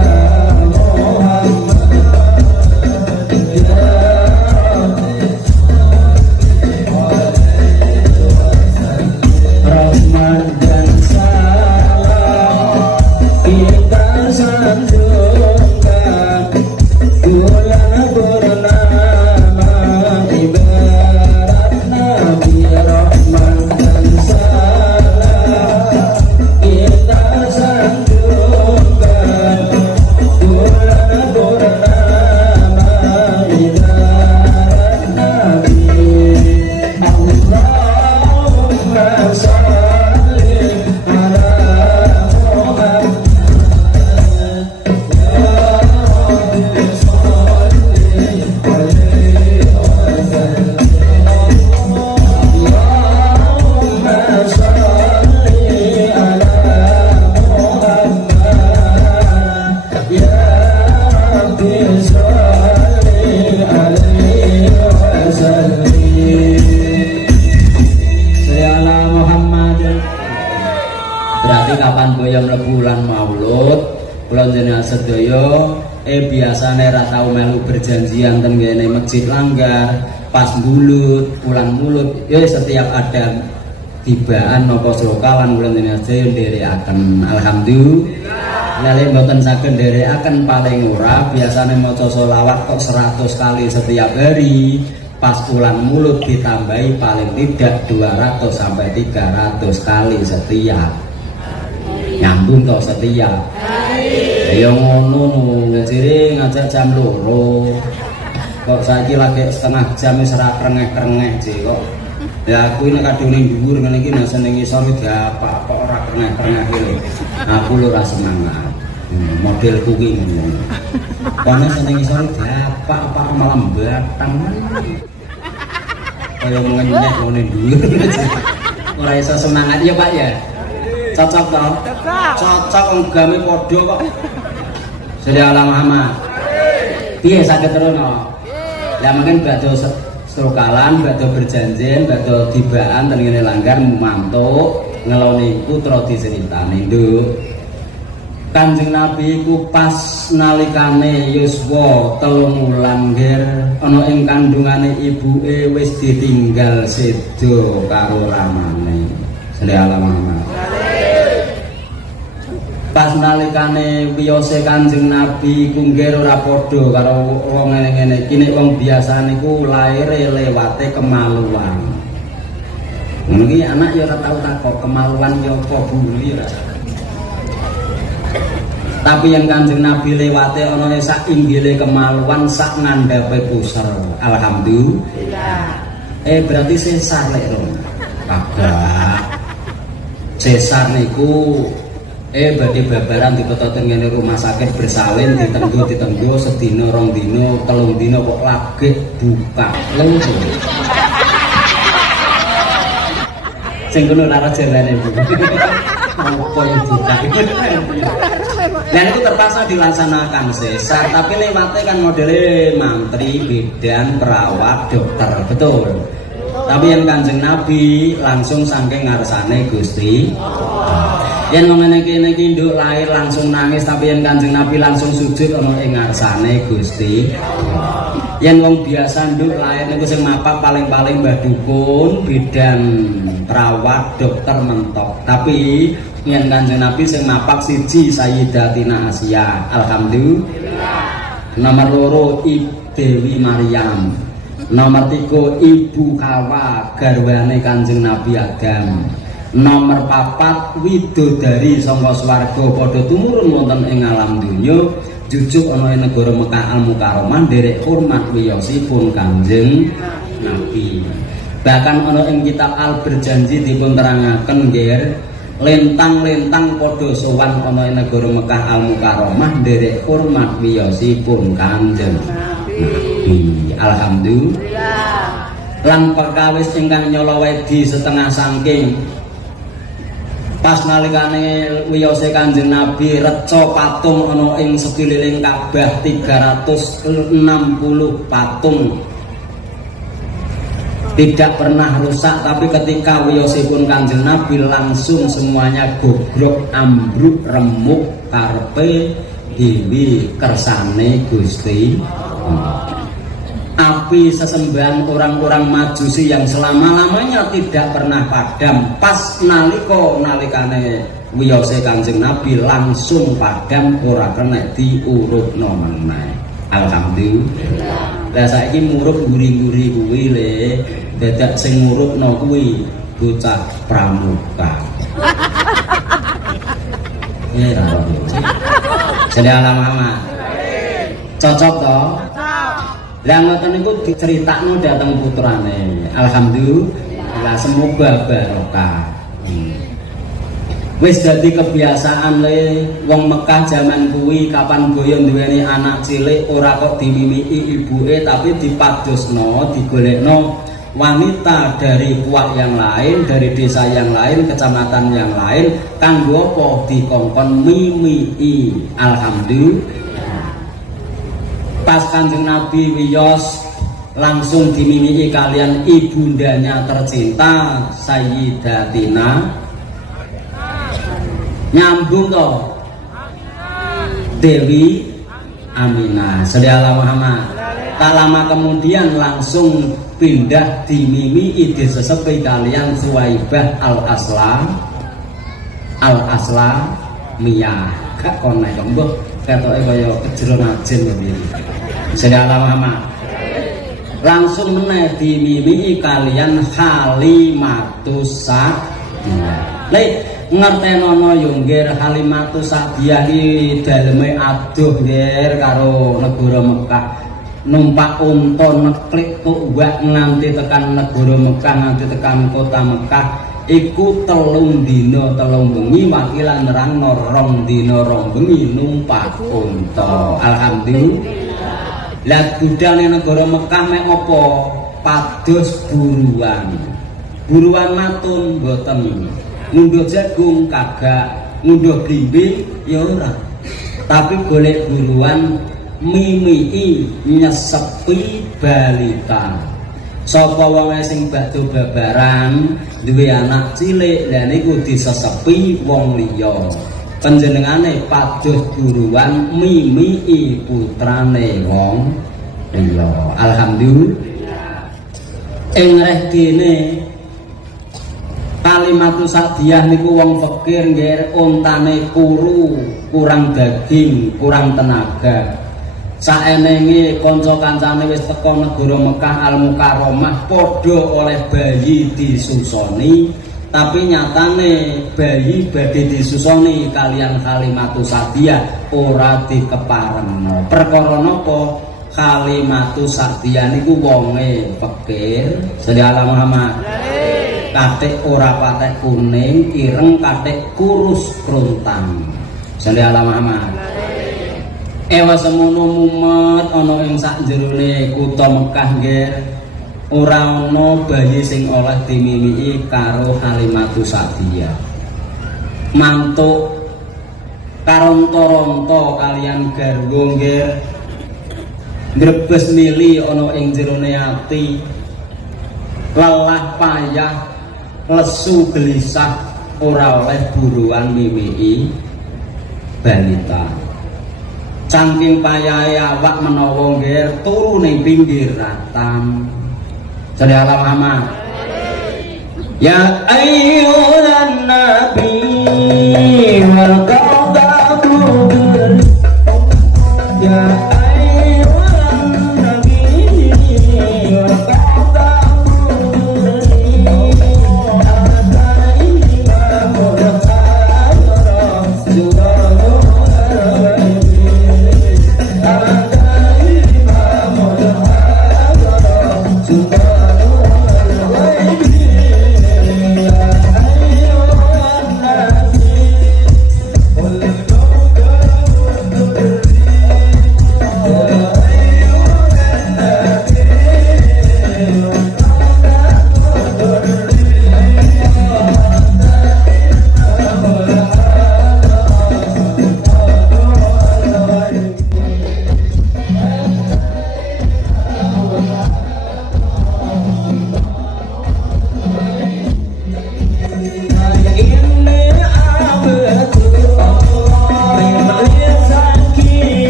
sedaya biasane ra tau melu berjanjian teng ngene masjid Langgar, pas mulut pulang mulut ya setiap ada tibaan napa slokalan kula jenengan sedaya nderekaken. Alhamdulillah. Lele mboten saged nderekaken paling ora biasane maca selawat kok 100 kali setiap hari, pas pulang mulut ditambahi paling tidak 200 sampai 300 kali setiap. Nyambung to setiap. Ya ngono ngajire ngajak jam 2. Kok saiki lagi setengah jam wis ora krengeh-krengeh jek kok. Ya aku ini kadung ning dhuwur ngene iki nang ning ngisor apa kok ora krengeh-krengeh iki. Aku lho ora semangat. Model kuwi ngono. Kono ning ngisor apa malah batang. Kaya ngenyek ngene dhuwur. Ora iso semangat ya Pak ya. Cocok toh? Cocok wong game padha kok. Sedaya Muhammad. Piye saged terono? Lah mungkin badhe strokalan, badhe berjanjian, badhe tibaan ten ngene Langgar mantuk ngeloni putra diceritani, Nduk. Kanjeng Nabi iku pas nalikane yuswa 3 wulan nggir ana ing kandungane ibuke wis ditinggal sedo karo ramane. Sallallahu alaihi. Pas nalikane wiyose Kanjeng Nabi iku nggir ora padha karo wong ngene-ngene iki. Nek wong biasa niku laire lewate kemaluan. Ngono iki anak ya ora tau takok kemaluan ya apa Bu ya. Tapi yang Kanjeng Nabi lewate ana sak inggile kemaluan sak ngandhape pusar. Alhamdulillah. Berarti sesar lek ro. Kagak. Sesar niku badhe babaran dipetoten ngene rumah sakit bersalin ditenggo sedina 2 dina 3 dina kok lagi buka lencu. Sing kono lara jelane Bu. Apa yang buka? Dan itu terpaksa dilaksanakan sesar, tapi lewatnya kan modelnya mantri, bidan, perawat, dokter, betul. Tapi yang Kanjeng Nabi langsung saking ngarsane Gusti. Yang ngene iki nduk lahir langsung nangis, tapi yang Kanjeng Nabi langsung sujud ana ing ngarsane Gusti. Yang wong biasa nduk lahir niku sing mapak paling-paling mbah dukun, bidan, perawat, dokter mentok. Tapi yang Kanjeng Nabi sing mapak siji Sayyidatina Asia. Alhamdulillah. Nomor 2 Dewi Maryam. Nomor 3 Ibu Hawa garwane Kanjeng Nabi Adam. Nomor 4 widodari saka swarga padha tumurun wonten ing alam donya jujuk ana ing negara Mekah Al Mukarramah nderek hormat wiyosipun Kanjeng Nabi. Bahkan ana ing kitab Al Berjanji dipun terangaken nggih lentang-lentang padha sowan ana ing negara Mekah Al Mukarramah nderek hormat wiyosipun Kanjeng Nabi. Alhamdulillah. Lan perkawis ingkang nyala wedi setengah saking pas nalikane wiyose Kanjeng Nabi reca patung ana ing sekeliling Ka'bah 360 patung tidak pernah rusak, tapi ketika wiyosipun Kanjeng Nabi langsung semuanya gogrok, ambruk, remuk karepe dewi kersane Gusti. Api sesembahan orang-orang Majusi yang selama-lamanya tidak pernah padam pas nalikane wiyose Kanjeng Nabi langsung padam, ora kena diurutno meneh. Alhamdulillah. Lah saiki murup guri-guri kuwi le dadak sing ngurutno kuwi bocah pramuka. Ya ora. Jadi alam-alam. Cocok toh? Lah ngoten niku diceritakno dhateng putrane. Alhamdulillah, semoga barokah. Wis dadi kebiasaan le wong Mekah zaman kuwi kapan boyo duweni anak cilik ora kok dimimiki ibuke, tapi dipadosno, digolekno wanita dari puak yang lain, dari desa yang lain, kecamatan yang lain, kanggo apa dikongkon mimiki. Alhamdulillah. Pas Kanjeng Nabi wiyos langsung dimimiki kalian ibundanya tercinta Sayyidatina nyambung toh Dewi Aminah. Sallallahu Muhammad. Tak lama kemudian langsung pindah dimimiki disesepi kalian Suwaibah Al-Aslamiyah. Gak konek kembuh katoke kaya kejero najen ngene. Sallallahu Muhammad. Langsung meneh dimimiki kalian Halimatus Sa'diyah. Lek ngertenono yo nggih Halimatus Sa'diyah iki daleme adoh nggih karo negara Mekah. Numpak unta neklik tuwak nganti tekan negara Mekah, nganti tekan kota Mekah. Iku 3 dina 3 bengi wakilan nerangno 2 dina 2 bengi numpak unta. Alhamdulillah. Lah budale negara Mekah mek apa? Pados buruan matun mboten. Ngunduh jagung kagak, ngunduh blimbing ya ora. Tapi golek buruan mimiki nyesepi balita. Sapa wong sing badhe babaran duwe anak cilik, lha niku disesepi wong liya. panjenengane pados buruan mimii putrane wong liya. Alhamdulillah. Ing reh kene Kalimatus Sa'diyah niku wong fakir nggih ontane kuru, kurang daging, kurang tenaga. Saenenge kanca-kancane wis teko negara Mekah Al-Mukarramah padha oleh bayi disusoni, tapi nyatane bayi badhe disusoni kalian Kalimatus Sa'diyah ora dikeparengno. Perkara napa? Kalimatus Sa'diyah niku wonge fakir, sedaya Muhammad. Katik ora patek kuning, ireng katik kurus krontang. Sedaya Muhammad. Ewa semono mumet ana ing sak jerone kutha Mekah nggih ora ana bayi sing oleh dimimiki karo Kalimatus Sa'diyah. Mantuk karonto-ronto kalian garwa nggih ngrebes mili ana ing jerone ati. Lelah payah lesu gelisah ora oleh buruan mimiki balita. Saking payahe awak menawa nggih turu ning pinggir ratan. Sedaya Muhammad. Ya ayyuhan nabi wal qadatu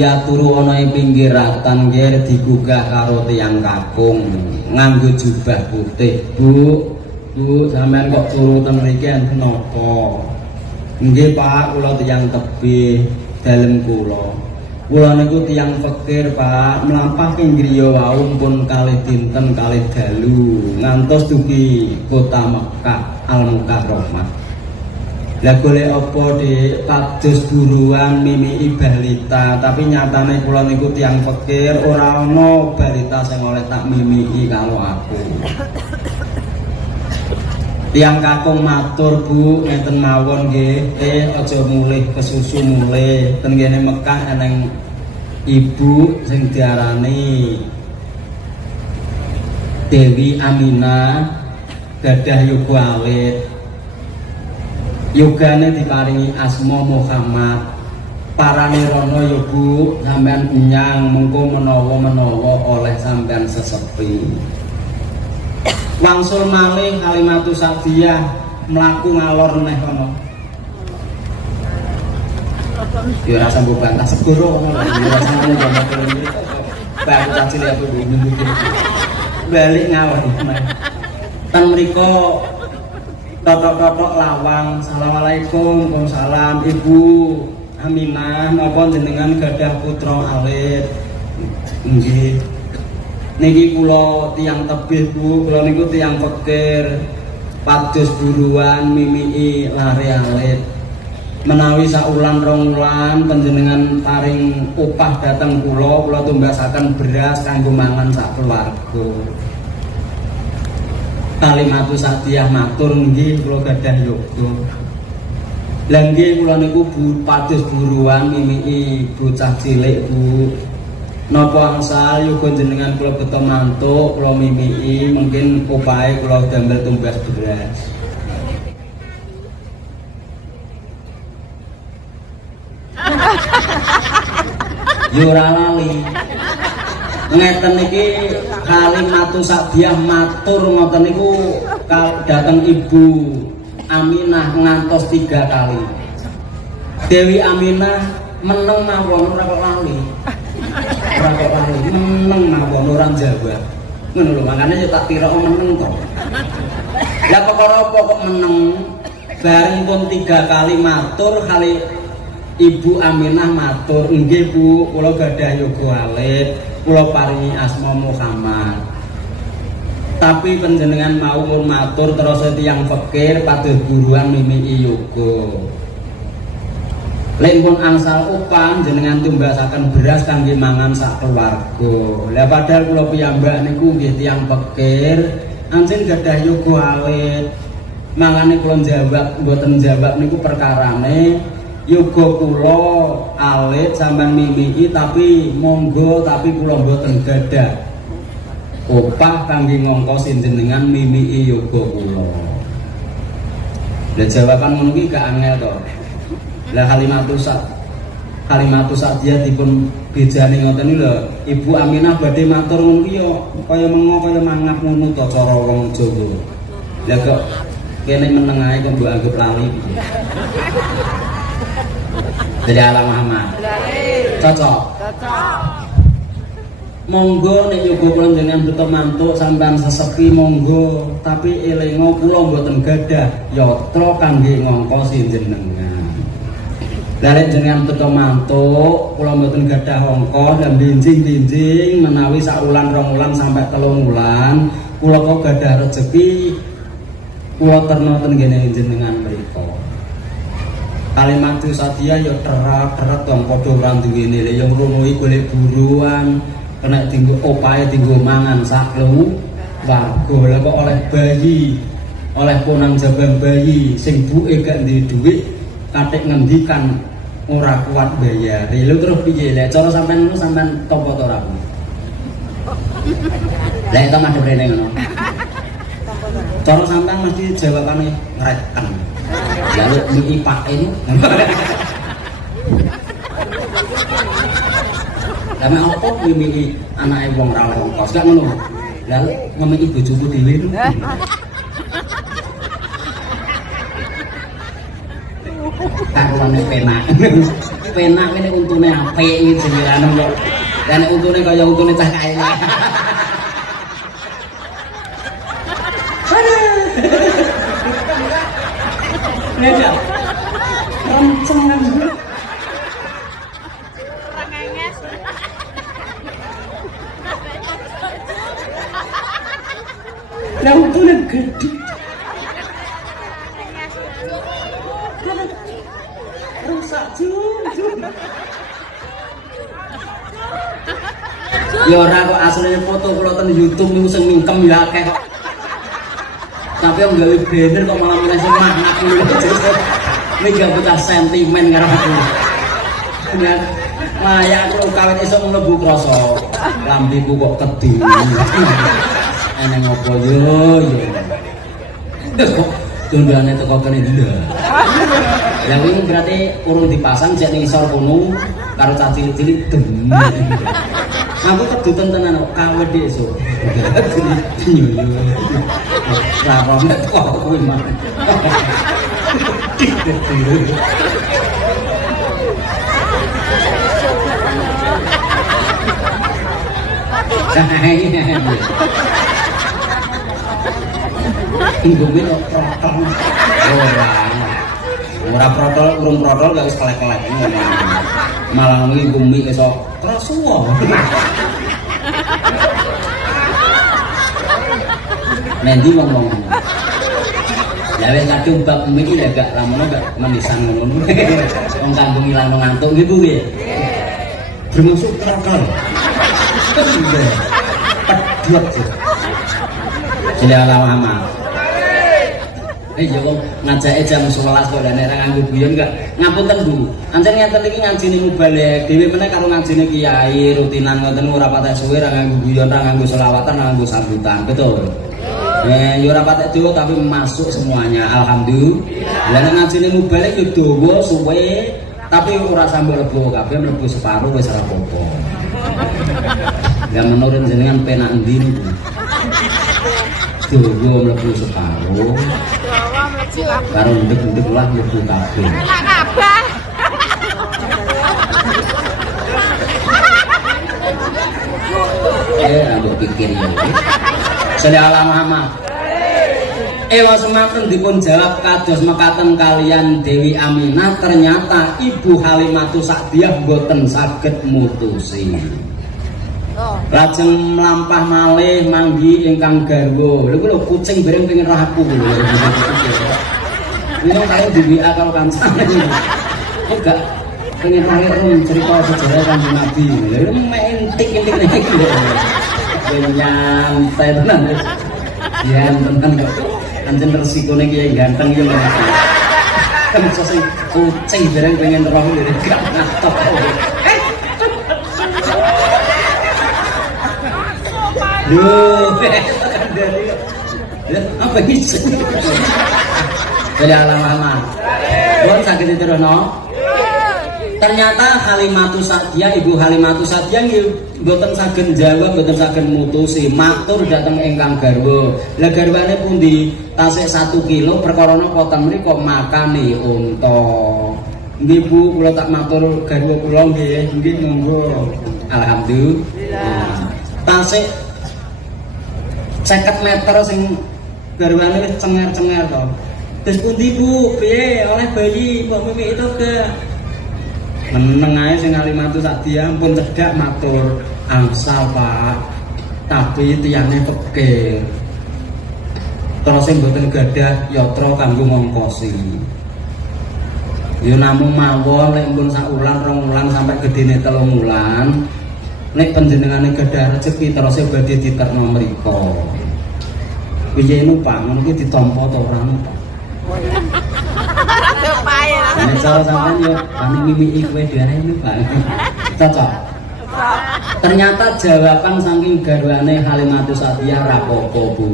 ya turu ana ing pinggir ratan nggih digugah karo tiyang kakung nganggo jubah putih. Bu, sampean kok turu ten mriki enten napa? Nggih Pak, kula tiyang tebih dalem kula. Kula niku tiyang fakir Pak, mlampah ing griya wau pun kalih dinten kalih dalu ngantos dugi kota Mekah Al-Mukarramah. Lah golek apa Dik? Kados buruan mimiki balita, tapi nyatane kula niku tiyang fakir, ora ana balita sing oleh tak mimiki karo aku. Tiyang kakung matur Bu, ngeten mawon nggih, aja mulih kesusu mulih. Ten kene Mekah eneng ibu sing diarani Dewi Aminah gadah yoga alit. Yogane diparingi asma Muhammad. Parane rono ya Bu, sampean nyang mengko menawa-menawa oleh sampean sesepi. Wangsul malih Kalimatus Sa'diyah mlaku ngalor neh kono. Ya rasa mbok bantah segoro ngono. Rasane ngono kene. Baru cacil aku nunggu balik ngawon. Ten mriko totok-totok lawang. Assalamualaikum. Waalaikumsalam. Ibu Aminah napa jenengan gadah putra alit? Nggih. Niki kula tiyang tebih Bu, kula niku tiyang pikir pados buruan mimiki lare alit. Menawi saulan rong wulan panjenengan paring upah dhateng kula tumbasaken beras kanggo mangan sak keluarga. Kalimatus Sadiah matur nggih kula gadah yoga. Lah nggih kula niku pados buruan mimiki bocah cilik Bu. Napa angsal yoga jenengan kula beto mantuk kula mimiki mungkin upahe kula damel tumbas beras. Yo ora lali. Ngeten iki Kalimatus Sadiah matur ngoten niku dateng Ibu Aminah ngantos 3 kali. Dewi Aminah meneng mawon ora kok lali. Ora kok lali, meneng mawon ora jawab. Ngono lho, makane yo tak tira meneng to. Lah perkara apa kok meneng? Bareng pun 3 kali matur kali Ibu Aminah matur, nggih Bu, kula gadah yoga alit. Kula paringi asma Muhammad. Tapi panjenengan mau matur terus tiyang fikir pados buruan mimiki yoga. Lek pun angsal upah jenengan tumbasaken beras kangge mangan sak keluarga. Lah padahal kula piyambak niku nggih tiyang fikir, anjen gadah yoga alit. Mangane kula jawab mboten jawab niku perkarane yoga kula alit sampean mimiki tapi monggo tapi kula mboten gadah upah kangge ngongkosin jenengan mimiki yoga kula. Lah jawaban ngono iki gak angel to. Lah Kalimatus Sadiah dipun bejane ngoten iki lho. Ibu Aminah badhe matur ngono iki yo kaya mengo kaya mangap ngono to cara wong Jawa. Lah kok kene meneng ae kok mbok anggap lali. Jadi ala Muhammad. Cocok. Monggo nek yoga kula jenengan beto mantuk sampean sesepi monggo, tapi elingo kula mboten gadah yatra kangge ngongkosi jenengan. Lah nek jenengan beto mantuk, kula mboten gadah ongkos lan benjing-benjing menawi sak wulan rong wulan sampai 3 wulan, kula kok gadah rezeki kula terno ten ngene jenengan mriku. Kalimatus Sadiah yo terak-terak dong padha ora duwene lha yo ngrunui golek buruan kena tinggo opahe tinggo mangan sak warga. Lah kok oleh bayi oleh ponang jabang bayi sing buke gak duwe dhuwit katik ngendikan ora kuat bayar. Lha terus piye lek cara sampean ngono sampean tampa to ora? Lah itu madhep rene ngono. Cara sampean mesti jawabane ngreken. Lalu mimpi Pak ini lama apa mimpi anak wong ra ongkos gak ngono. Lalu mimpi bojoku dhewe karwane penak. Penak ini untune apik iki jenengane kok. Lah untune kaya untune cah kae. Nggak rencengan orang enges lah untune gede rusak jum ya ora kok asline foto kula ten YouTube niku sing mingkem ya akeh kok. Tapi yang gawe banner kok malah milih sing makna kuwi. Ini gak pecah sentimen karo aku. Bener. Layak aku kawit esuk mlebu krasa. Lambeku kok kedhi. Eneng apa yo yo. Kok tundane teko kene lho. Lah kuwi berarti urung dipasang jek ning isor kono karo cah cilik-cilik dem. Aku kedutan tenan kawet dik esuk. Yo. Rapon kok kuwi mah. Indomie kok protol. Ora protol, urung protol gak wis kelek-kelek. Malah Indomie iso krasuwa. Nendi ngomong. Ya wis kadung bab mie iki gak lamono gak manisan ngono. Wong kanggo ngilangno ngantuk gitu nggih. Bermusuk protol. Pedhot. Jela lama. Ya kok ngajake jam 11 kok nek ra nganggo guyon gak ngapunten Bu. Ancen ngenten iki ngajine mubalek dhewe meneh karo ngajine kiai rutinan ngoten ora patek suwe ra nganggo guyon, ra nganggo selawatan, ra nganggo sambutan. Betul. Ya ora patek dawa tapi masuk semuanya. Alhamdulillah. Lah nek ngajine mubalek yo dawa suwe tapi ora sambil lebu kabeh mlebu separuh wis ora apa-apa. Ya menurut jenengan penak endi niku? Dawa mlebu separuh. Karo ndek-ndek lah mlebu kabeh. Enak kabeh. Aku pikir ya. Salam Muhammad. Ewa semakin dipun jawab kados mekaten kalian Dewi Aminah, ternyata Ibu Halimatus Sa'diyah boten saged mutusi. Lajeng mlampah malih manggi ingkang garwa. Lha kula kucing bareng pengen roh aku lho. Ini kaya di WA kalau kancane. Enggak pengen roh cerita sejarah Kanjeng Nabi. Lha mek entik-entik iki lho. Nyantai tenan. Ya tenan kok. Anjen resikone ki ganteng iki lho. Kan sing kucing bareng pengen roh lho gak ngatok. Duh, apa itu? Jadi lama-lama. Bukan sakit itu no. Ternyata Halimatus Sa'diyah, Ibu Halimatus Sa'diyah mboten saged jawab, mboten saged mutusi, matur dhateng ingkang garwa. Lah garwane pundi? Tasik 1 kilo perkara napa ten mriku makane unta. Nggih Bu, kula tak matur garwa kula nggih, nggih monggo. Alhamdulillah. Tasik 50 meter sing garwane wis cengar-cengar to. Terus pundi Bu? Piye oleh bayi Mbok Mimi itu ke? Meneng ae sing Halimatus Sa'diyah pun cedhak matur, "Angsal, Pak. Tapi tiyane pekeh. Terus sing mboten gadah yatra kanggo ngongkosi." Ya namung mawon lek pun sak wulan, 2 wulan sampai gedene 3 wulan. Nek panjenengane gadah rezeki terus badhe diterno mriko. Piye nu Pak, ngono ki ditampa ta ora nu Pak? Nek cara sampean yo kami mimiki kowe diarani Pak. Cocok. Ternyata jawaban saking garwane Halimatus Sa'diyah rapopo Bu.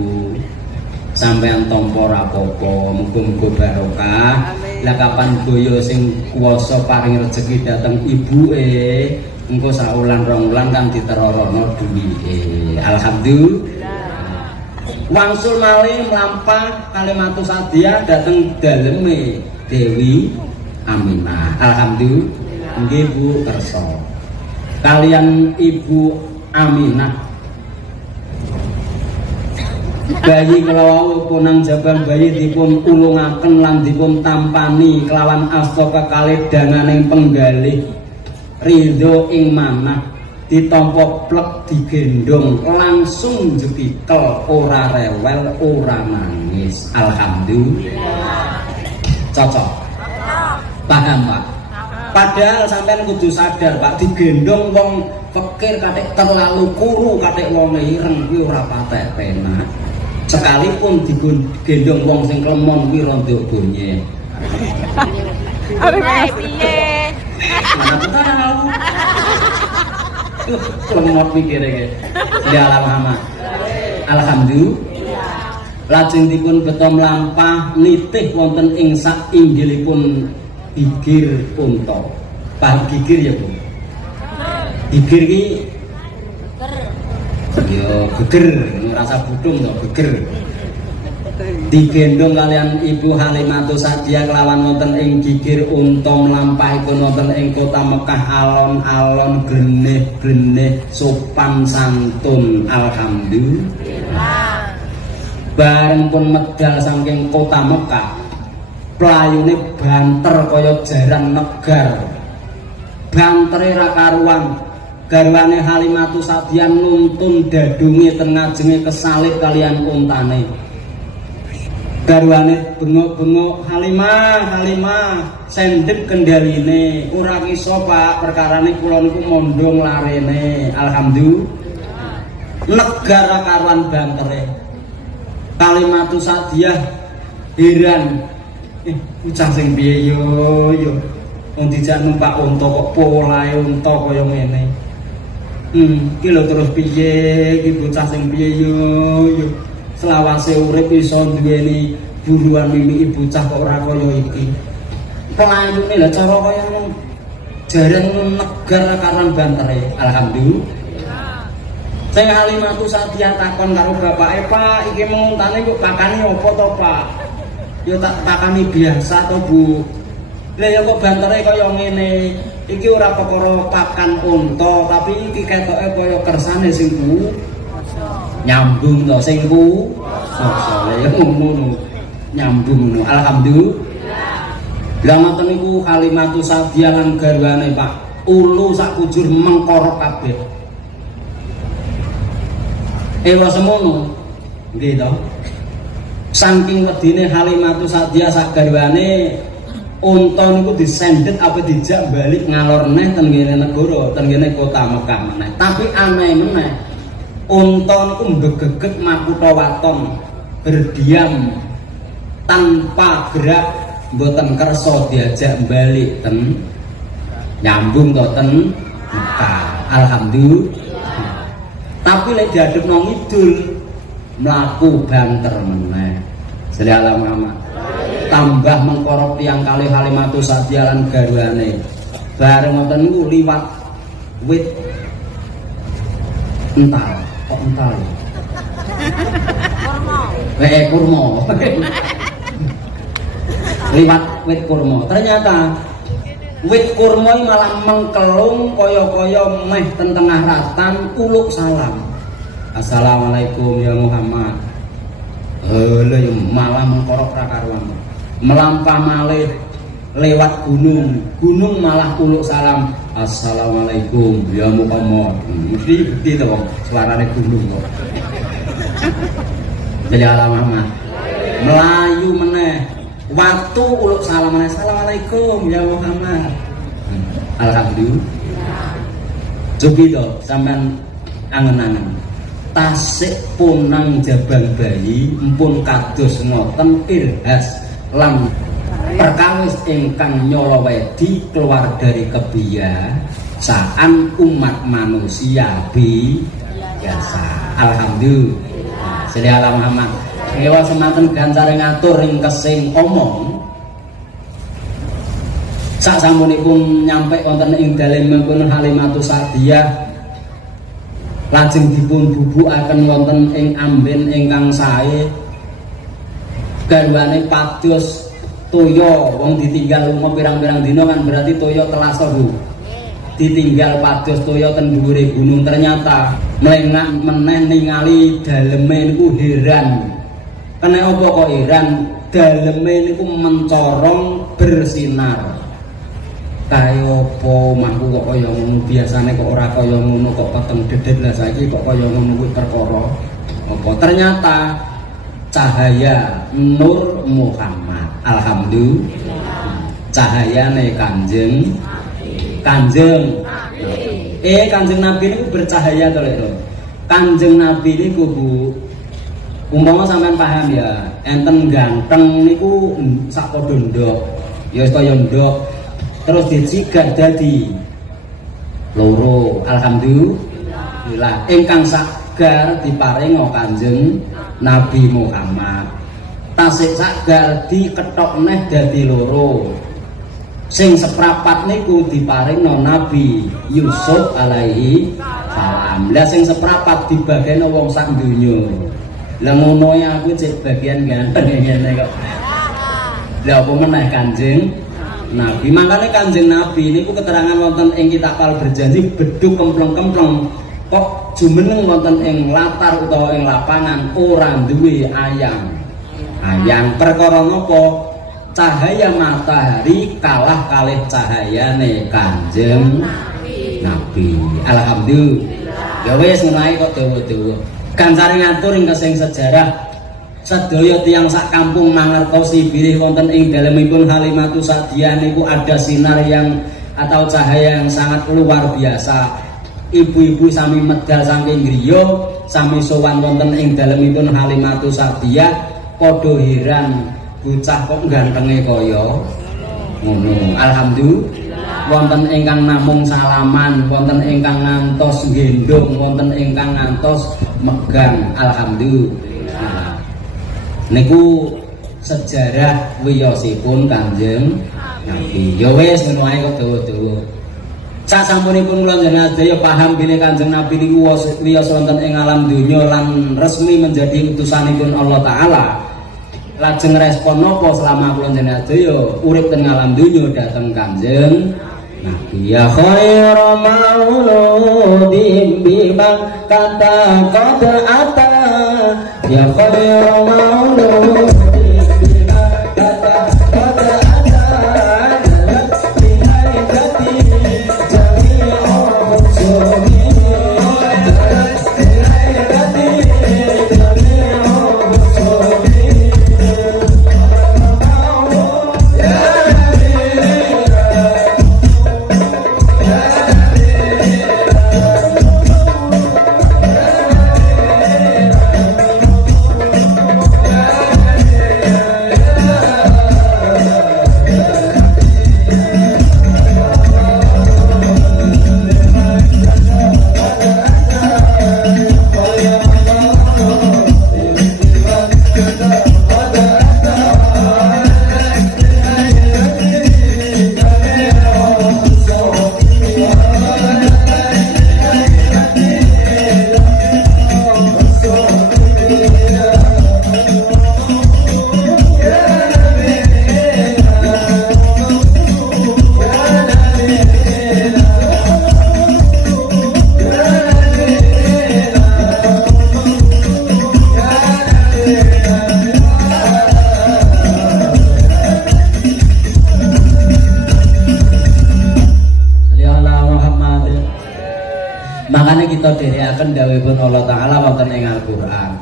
Sampean tampa rapopo, muga-muga barokah. Lah kapan boyo sing kuwasa paring rezeki dateng ibuke, engko sak wulan 2 wulan kan diterorono duwike. Alhamdulillah. Wangsul malih mlampah Halimatus Sa'diyah dateng daleme Dewi Aminah. Alhamdulillah. Nggih Bu kersa. Kalian Ibu Aminah bayi kelawau punang jabang bayi dipun ulungaken lan dipun tampani kelawan asta kekalih danganing penggalih ridho ing manah ditampa plek digendong langsung jepikel ora rewel ora nangis. Alhamdulillah. Cocok. Paham Pak? Padahal sampean kudu sadar Pak, digendong wong fakir katik terlalu kuru katik wong ireng kuwi ora patek penak. Sekalipun digendong wong sing klemon kuwi rontok bonye. Arep piye? Lemot mikire iki. Ya Muhammad. Alhamdulillah. Lajeng dipun beto mlampah nitih wonten ing sak inggilipun gigir unta. Paham gigir ya Bu? Gigir iki ya geger, rasa budung to geger. Digendong kalian Ibu Halimatus Sa'diyah kelawan wonten ing gigir unta mlampahipun wonten ing kota Mekah alon-alon glenih-glenih sopan santun. Alhamdulillah. bareng pun medal saking kota Mekah playune banter kaya jaran negar bantere ra karuan garwane Halimatus Sa'diyah nuntun dadunge ten ngajenge kesalib kalian untane garwane bengok-bengok Halimah sendhep kendaline ora iso Pak perkarane kula niku mondong larene alhamdulillah negara karuan bantere Halimatus Sa'diyah heran ucap sing piye yo wong dijak numpak unta kok polahe unta kaya ngene iki lho terus piye iki bocah sing piye yo selawase urip iso duweni buruan mimiki bocah kok ora kaya iki pelayune lha cara kaya ngono jarang negara karuan bantere alhamdulillah sing Halimatus Sa'diyah takon karo bapake Pak iki menguntane kok pakane apa to Pak ya tak takani biasa to Bu lha ya kok bantere kaya ngene iki ora perkara pakan unta tapi iki ketoke kaya kersane sing ku nyambung to sing ku lha ya ngono nyambung ngono alhamdulillah lha ngoten niku Halimatus Sa'diyah lan garwane Pak ulu sak kujur mengkorok kabeh ewa semono nggih to saking wedine Halimatus Sa'diyah sak garwane unta niku disendet apa dijak balik ngalor neh ten ngene negara ten ngene kota Mekah meneh tapi aneh meneh unta niku mbegeget makutha waton berdiam tanpa gerak mboten kersa diajak balik ten nyambung to ten Mekah alhamdulillah tapi lek diadepno ngidul mlaku banter meneh selala Muhammad tambah mengkorok tiang kali Halimatus Sa'diyah lan garwane bareng ngoten niku liwat wit ental kok ental kurma liwat wit kurma ternyata wit kurma malah mengkelung kaya-kaya meh ten tengah ratan uluk salam assalamualaikum ya Muhammad lho malah mengkorok ra karuan melampah malih lewat gunung malah uluk salam assalamualaikum ya Muhammad mesti bukti to suarane gunung kok jadi Muhammad melayu meneh waktu uluk salam meneh assalamualaikum ya Muhammad alhamdulillah cobi to sampean angen-angen tasik punang jabang bayi empun kados ngoten irhas lan perkawis ingkang nyolowedi keluar dari kebiasaan umat manusia biasa alhamdulillah sedaya Muhammad ngewa semanten gancare ngatur ing kesing omong sak sampunipun nyampe wonten ing dalemipun Halimatus Sa'diyah lajeng dipun bubukaken wonten ing amben ingkang sae garwane pados toya wong ditinggal lunga pirang-pirang dina kan berarti toya telasa Bu ditinggal pados toya ten dhuwure gunung ternyata mlengak meneh ningali daleme niku heran kena apa kok heran daleme niku mencorong bersinar kaya apa mangku kok kaya ngono biasane kok ora kaya ngono kok peteng dedet lah saiki kok kaya ngono kuwi perkara apa ternyata cahaya Nur Muhammad alhamdulillah cahayane Kanjeng Kanjeng Nabi niku bercahaya to lho Kanjeng Nabi niku Bu umpama sampean paham ya enten ganteng niku sak padha ndok ya kaya ndok terus dicigar dadi loro alhamdulillah ingkang sagar diparinga Kanjeng Nabi Muhammad tasik sagar dikethok neh dadi loro sing seprapat niku diparingna Nabi Yusuf alaihi salam lah sing seprapat dibageno wong sak donya lah ngono ya aku cek bagian ganteng ngene kok lha apa meneh Kanjeng Nabi makanya Kanjeng Nabi ini keterangan wonten ing kitab Al Berjanji beduk kempleng-kempleng kok jumeneng wonten ing latar utawa ing lapangan ora duwe ayang. Ayang perkara napa? Cahaya matahari kalah kalih cahayane Kanjeng Nabi. Alhamdulillah. Ya wis ngono ae kok dawa-dawa. Kancane ngatur ing kesing sejarah sedaya tiyang sak kampung mangertosi bilih wonten ing dalemipun Halimatus Sa'diyah niku ada sinar yang atau cahaya yang sangat luar biasa. Ibu-ibu sami medal saking griya sami sowan wonten ing dalemipun Halimatus Sa'diyah padha heran bocah kok gantenge kaya ngono. Alhamdulillah. Wonten ingkang namung salaman, wonten ingkang ngantos gendong, wonten ingkang ngantos megang. Alhamdulillah. Niku sejarah wiyosipun Kanjeng Nabi. Ya wis ngono ae kok dawa-dawa. Sasampunipun kula njenengan sedaya paham bilih Kanjeng Nabi niku wiyos wonten ing alam donya lan resmi menjadi utusanipun Allah taala. Lajeng respon napa selama kula njenengan sedaya urip teng alam donya dhateng Kanjeng Nabi. Ya khairu mauludin bima kata qad ata. Ya khairu mauludin bima kata qad ata. Bihai jati jami'ul muslimin. Bihai jati jami'ul muslimin. Makanya kita dhereaken dawuhipun Allah taala wonten ing Al-Qur'an.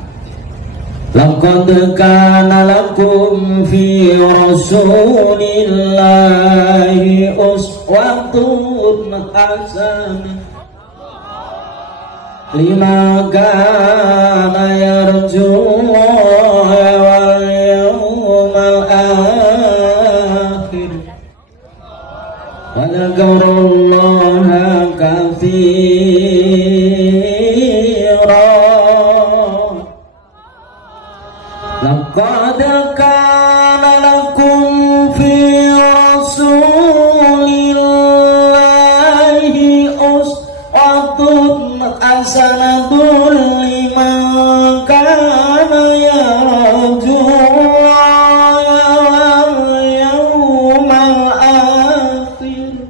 Laqad kana lakum fi rasulillahi uswatun hasanah liman kana yarjullaha wal yawmal akhir wa dzakarallaha katsiran. Laqad kana lakum fi rasulillahi uswatun hasanatun liman kana yarjullaha wal yawmal akhir.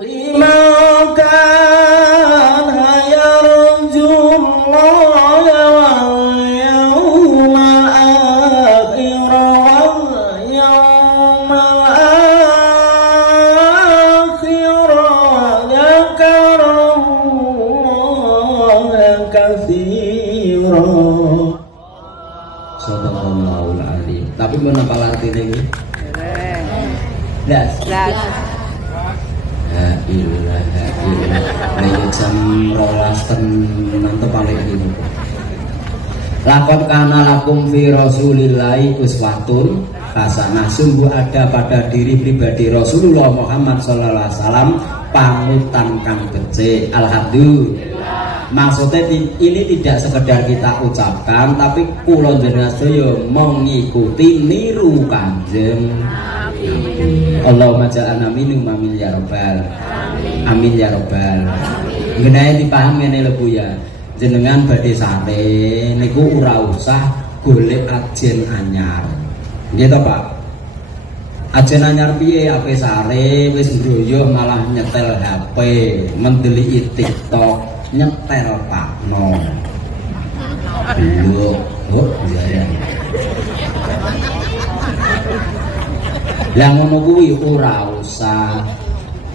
Liman kana yarjullaha wal yawmal akhir wal yawmal akhir wa dzakarallaha katsiran. Sadaqallahul adzim. Tapi menapa artine iki? Blas. La ilaha illallah. Nek jam 12 tenan to paling iki. Laqad kana lakum fi rasulillahi uswatun hasanah. Sungguh ada pada diri pribadi Rasulullah Muhammad sallallahu alaihi wasallam panutan kang becik. Alhamdulillah. Maksudnya ini tidak sekedar kita ucapkan, tapi kula njenengan sedaya mengikuti niru Kanjeng Nabi. Allahumma ja'alna minhum amin ya rabbal amin ya rabbal. Ngenae dipaham ngene lho Bu ya. Jenengan badhe sate niku ora usah golek ajen anyar. Nggih to Pak? Ajen anyar piye ape sare wis ngroyoh malah nyetel HP, mendeliki TikTok. nyetel pakno. Lho, oh iya. Lah ngono kuwi ora usah.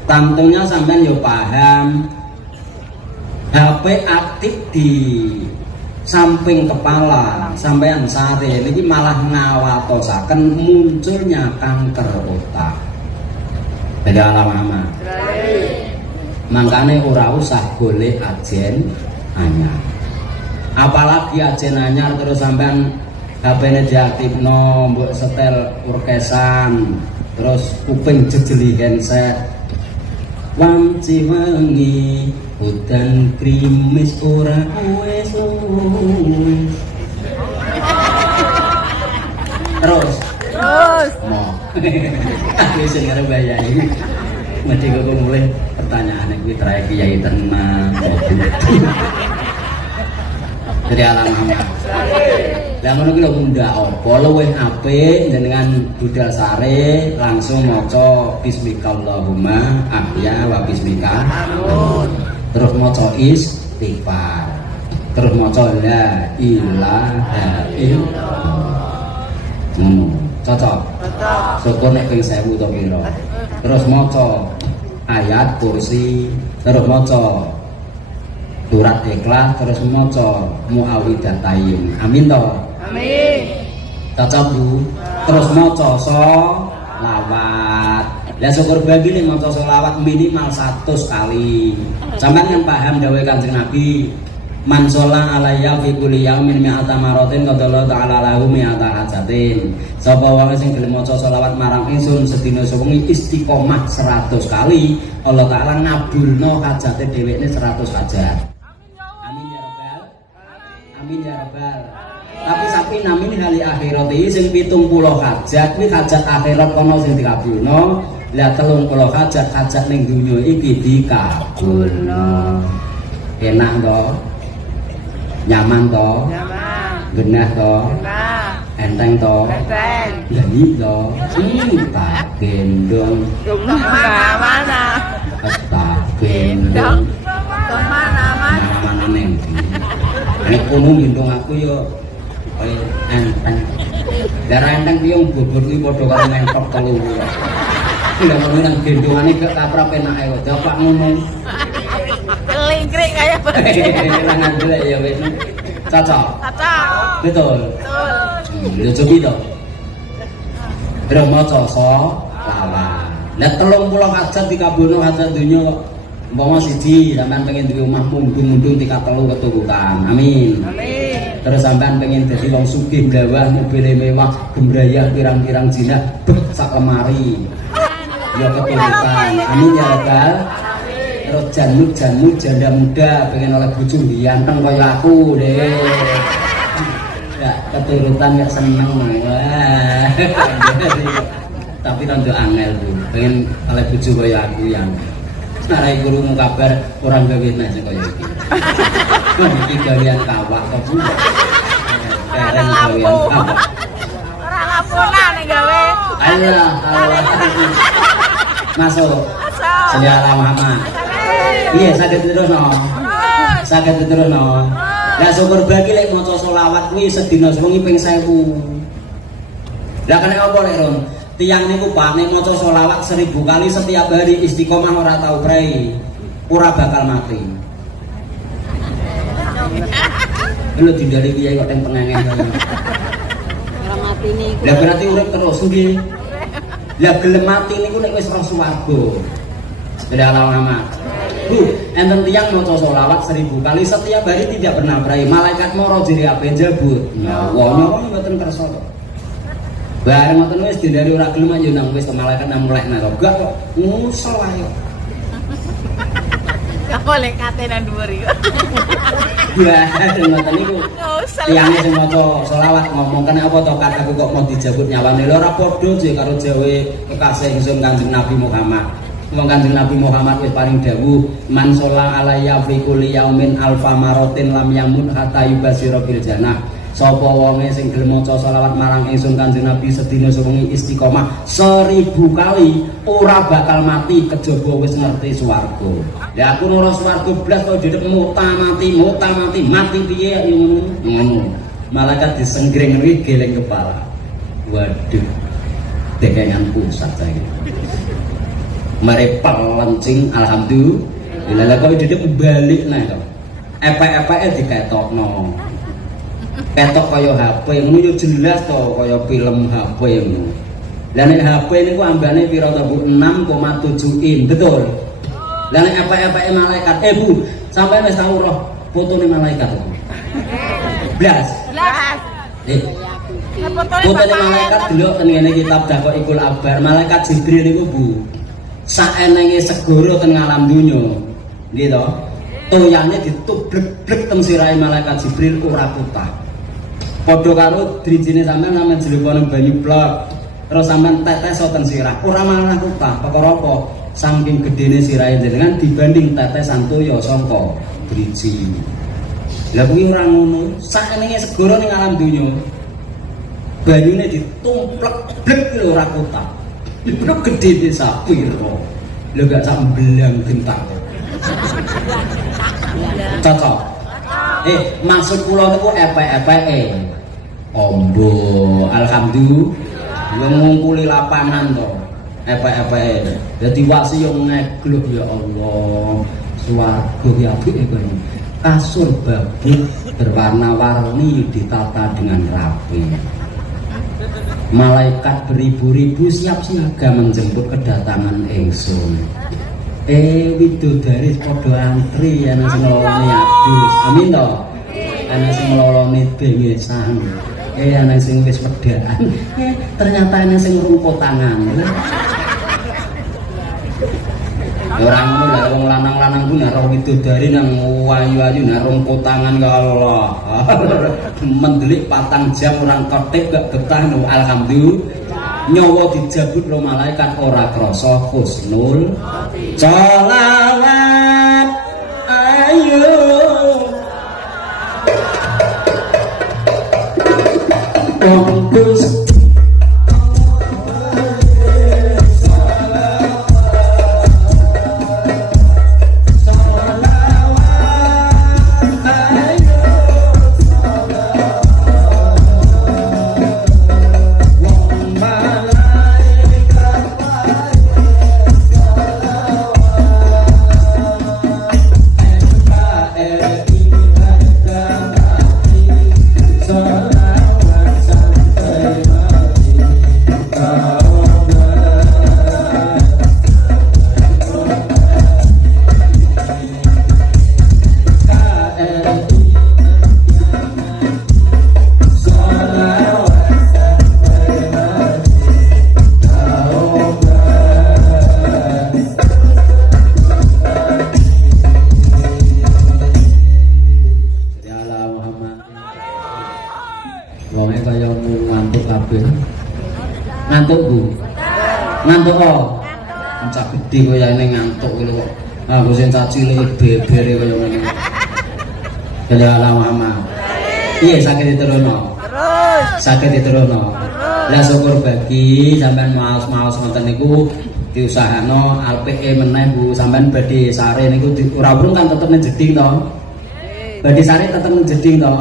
Tampungnya sampean yo paham. HP aktif di samping kepala sampean saat ini malah ngawatosaken munculnya kanker otak. Beda alama. Makanya ora usah golek ajen anyar. Apalagi ajen anyar terus sampean HP-ne diaktifno mbok setel orkesan terus kuping jejeli handset. Wanci wengi udan krimis ora wes terus mau wis ngarep bayani mesti kok mulai pertanyaane kuwi terakhir kiai tenang jadi alam-alam lah ngono ki lho ndak apa luwih apik jenengan budal sare langsung maca bismikallahumma ahya wa bismika amin terus maca istighfar terus maca la ilaha illallah cocok syukur nek ping 1000 to pira terus maca ayat kursi terus maca surat ikhlas terus maca muawwidzatain amin to amin cocok Bu terus maca sholawat lah syukur babi nek maca sholawat minimal 100 kali sampeyan kan paham dawuh Kanjeng Nabi man sholla alayya fi kulli yaumin mi'ata maratin qadallahu ta'ala lahu mi'ata hajatin sapa wong sing gelem maca sholawat marang ingsun sedina sewengi istiqomah 100 kali Allah Ta'ala ngabulno hajate dhewekne 100 hajat amin ya rabbal amin ya rabbal tapi namin hali akhirat iki sing 70 hajat kuwi hajat akhirat kono sing dikabulno lah 30 hajat ning donya iki dikabulno enak to nyaman to genah to enteng to jadi to tak gendong mana tak gendong mana neng nek kono gendong aku yo enteng darah enteng ki yo bobot kuwi padha karo mentok telu lha ngono nang gendongane gak kaprap enake kok dapak ngomong kelingkrik kayak langan jelek ya wis cocok betul lho cobi to terus maca sholawat lah 30 hajat dikabulno hajat dunya kok umpama siji sampean pengen duwe omah mundung-mundung tingkat 3 keturutan amin terus sampean pengen dadi wong sugih gawah mobil mewah gembrayah pirang-pirang jinak sak lemari ya keturutan amin ya rabbal terus janmu janda muda pengen oleh bojo ganteng kaya aku deh gak keturutan gak seneng wah tapi rada angel tuh pengen oleh bojo kaya aku yang narai guru kabar orang gawe nasi kaya iki iki gawean kawak kok Bu keren gawean kawak ora laporan nek gawe Allah masuk Sayyidina Muhammad iya saged terusno saged terusno lah syukur bagi lek maca selawat kuwi sedina sewengi ping 1000 lah kene apa lek Ron tiyang niku Pak nek maca selawat 1000 kali setiap hari istiqomah ora tau prei ora bakal mati lho dindali kiai kok teng pengengen ora mati niku lah berarti urip terus nggih lah gelem mati niku nek wis roh swarga sudah lama Bu, enten tiyang maca selawat 1000 kali setiap hari tidak pernah prai. Malaikat moro jere ape jabut. Nyawa mboten kersa to. Bareng ngoten wis dindari ora gelem ayo nang wis malaikat nang mulehna to. Gak kok ngusel ayo. Gak boleh kate nang dhuwur iku. Ya, ngoten niku. Tiyange sing maca selawat ngomong kene apa to kataku kok mau dijabut nyawane lho ora padha je karo jawe kekasih ingsun Kanjeng Nabi Muhammad. Wong Kanjeng Nabi Muhammad wis paring dawuh man sholla alayya fi kulli yaumin alfa maratin lam yamun hatta yubasira bil jannah Sapa wonge sing gelem maca selawat marang ingsun Kanjeng Nabi sedina sewengi istiqomah 1000 kali ora bakal mati kejaba wis ngerti swarga. Lah aku ora swarga blas kok didek mati piye yo ngono. Malaikat disenggring kuwi geleng kepala. Waduh. Dekengan pusat saiki. Mare pelencing alhamdulillah. Lah kok didek balik nah to. Epek-epeke diketokno. Ketok kaya HP ngono yo jelas to kaya film HP ngono. Lah nek HP niku ambane pira to Bu? 6,7 in, betul. Lah nek apa-apake malaikat, Bu, sampeyan wis tau roh fotone malaikat to? Blas. Fotone malaikat delok ten ngene kitab Daqaiqul Akhbar, malaikat Jibril niku Bu. Saenenge segara ten alam donya. Nggih to? Toyane ditublek-blek teng sirahe malaikat Jibril ora kutah. Padha karo drijine sampean jelupane banyu blok. Terus sampean tetes ten sirah. Ora malah kutah. Perkara apa? Saking gedene sirahe jenengan dibanding tetesan toya saka driji. Lah kuwi ora ngono. Saenenge segara ning alam donya. Banyune ditumplek-blek lho ora kutah. Iku gedene sapira. Lho gak sak belang gentak. Cocok. Maksud kula niku epek-epeke. Ombo, alhamdulillah. Yo ngumpuli lapangan to. Epek-epeke. Dadi wasi yo ngegluh ya Allah. Swarga ki apike kono. Kasur babuk berwarna-warni ditata dengan rapi. Malaikat beribu-ribu siap siaga menjemput kedatangan ingsun. Widodari padha antri ana sing ngeloloni adus. Amin to. Ana sing ngeloloni bengesan. Ana sing wis wedaan. Ternyata ana sing rumput tangan. Ora ngono lah wong lanang-lanang ku nek roh widodari nang ayu-ayu nek rumput tangan ya Allah. Mendelik 4 jam orang kotip gak betah no. Alhamdulillah. Nyawa dijabut lo malaikat ora krasa husnul sholawat ayo bungkus ngantuk Bu. Ngantuk kok. Cak gedhe kaya ngene ngantuk lho kok. Aku sing cah cilik bebere kaya ngene. Ya Allah Muhammad. Iya sakit diterono. Terus. Sakit diterono. Lah syukur bagi sampean maos-maos ngoten niku diusahakno alpeke meneh Bu sampean badhe sare niku ora urung kan tetep ning jeding to. Badhe sare tetep ning jeding to.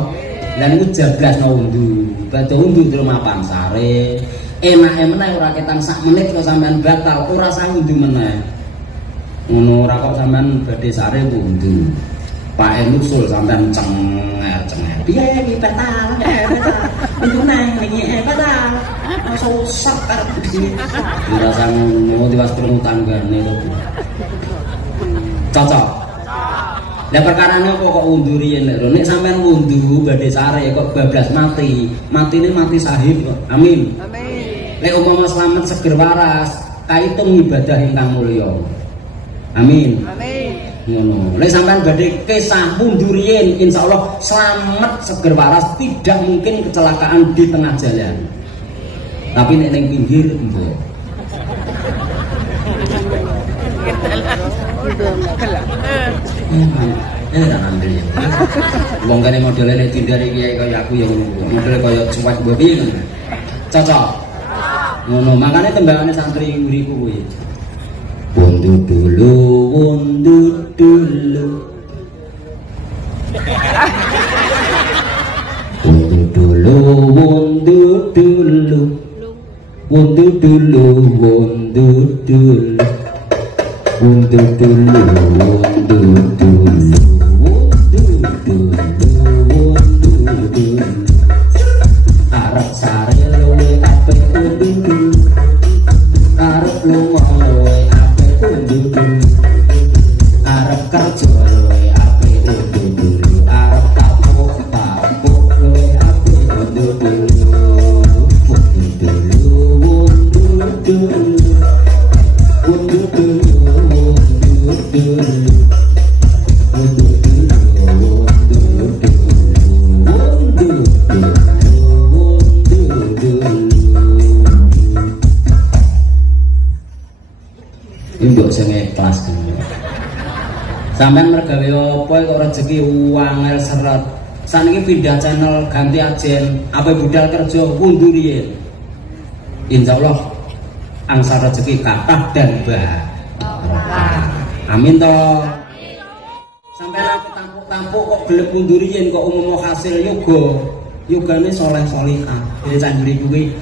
Lah niku jablasno undu. Badhe undu di rumah pansare. Enake meneh ora ketang sak menit kok sampean batal ora sah undu meneh. Ngono ora kok sampean badhe sare undu. Pak nusul sampean cenger. Piye iki batal? Undu nang iki batal. Susah karep iki. Ora sah ngono diwas krungu tanggane to. Cocok. Lah perkarane kok undu riyen lho nek sampean undu badhe sare kok bablas mati. Matine mati sahih kok. Amin. Amin. Lek umpama slamet seger waras, kaitung ibadah ingkang mulya. Amin. Amin. Ngono. Lek sampean badhe kisah mundur riyen, insyaallah slamet seger waras, tidak mungkin kecelakaan di tengah jalan. Tapi nek ning pinggir mbok. tak ambil ya. Wong kene modele nek dindari kiai kaya aku ya ngono. Modele kaya cuek mbok piye ngono. Cocok. Ngono, makane tembangane santri nguriku kuwi. Wundu dulu, wundu dulu. Wundu dulu, wundu dulu. Wundu dulu, wundu dulu. Wundu dulu, wundu dulu. Arep sare luwe apik undu arep lunga luwe apik undu arep kerja luwe apik undu arep tapuk luwe apik undu Mbok sing ikhlas. Sampeyan mergawe apa kok rezeki wangel seret. Saniki pindah channel ganti ajen, apa budal kerja undur riyen. Insyaallah angsa rezeki kathah dan barokah. Amin to. Sampeyan aku tampuk-tampuk kok gelem undur riyen kok umum hasil yoga. Yogane saleh salihah. Dene sanjuri kuwi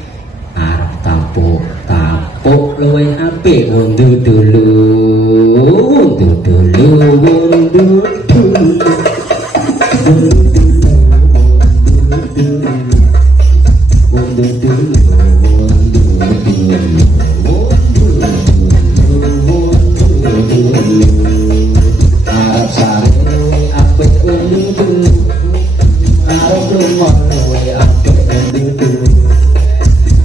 arep tampuk luwe apik undu dulu undu dulu undu dulu undu dulu arep sare luwe apik undu dulu arep lunga luwe apik undu dulu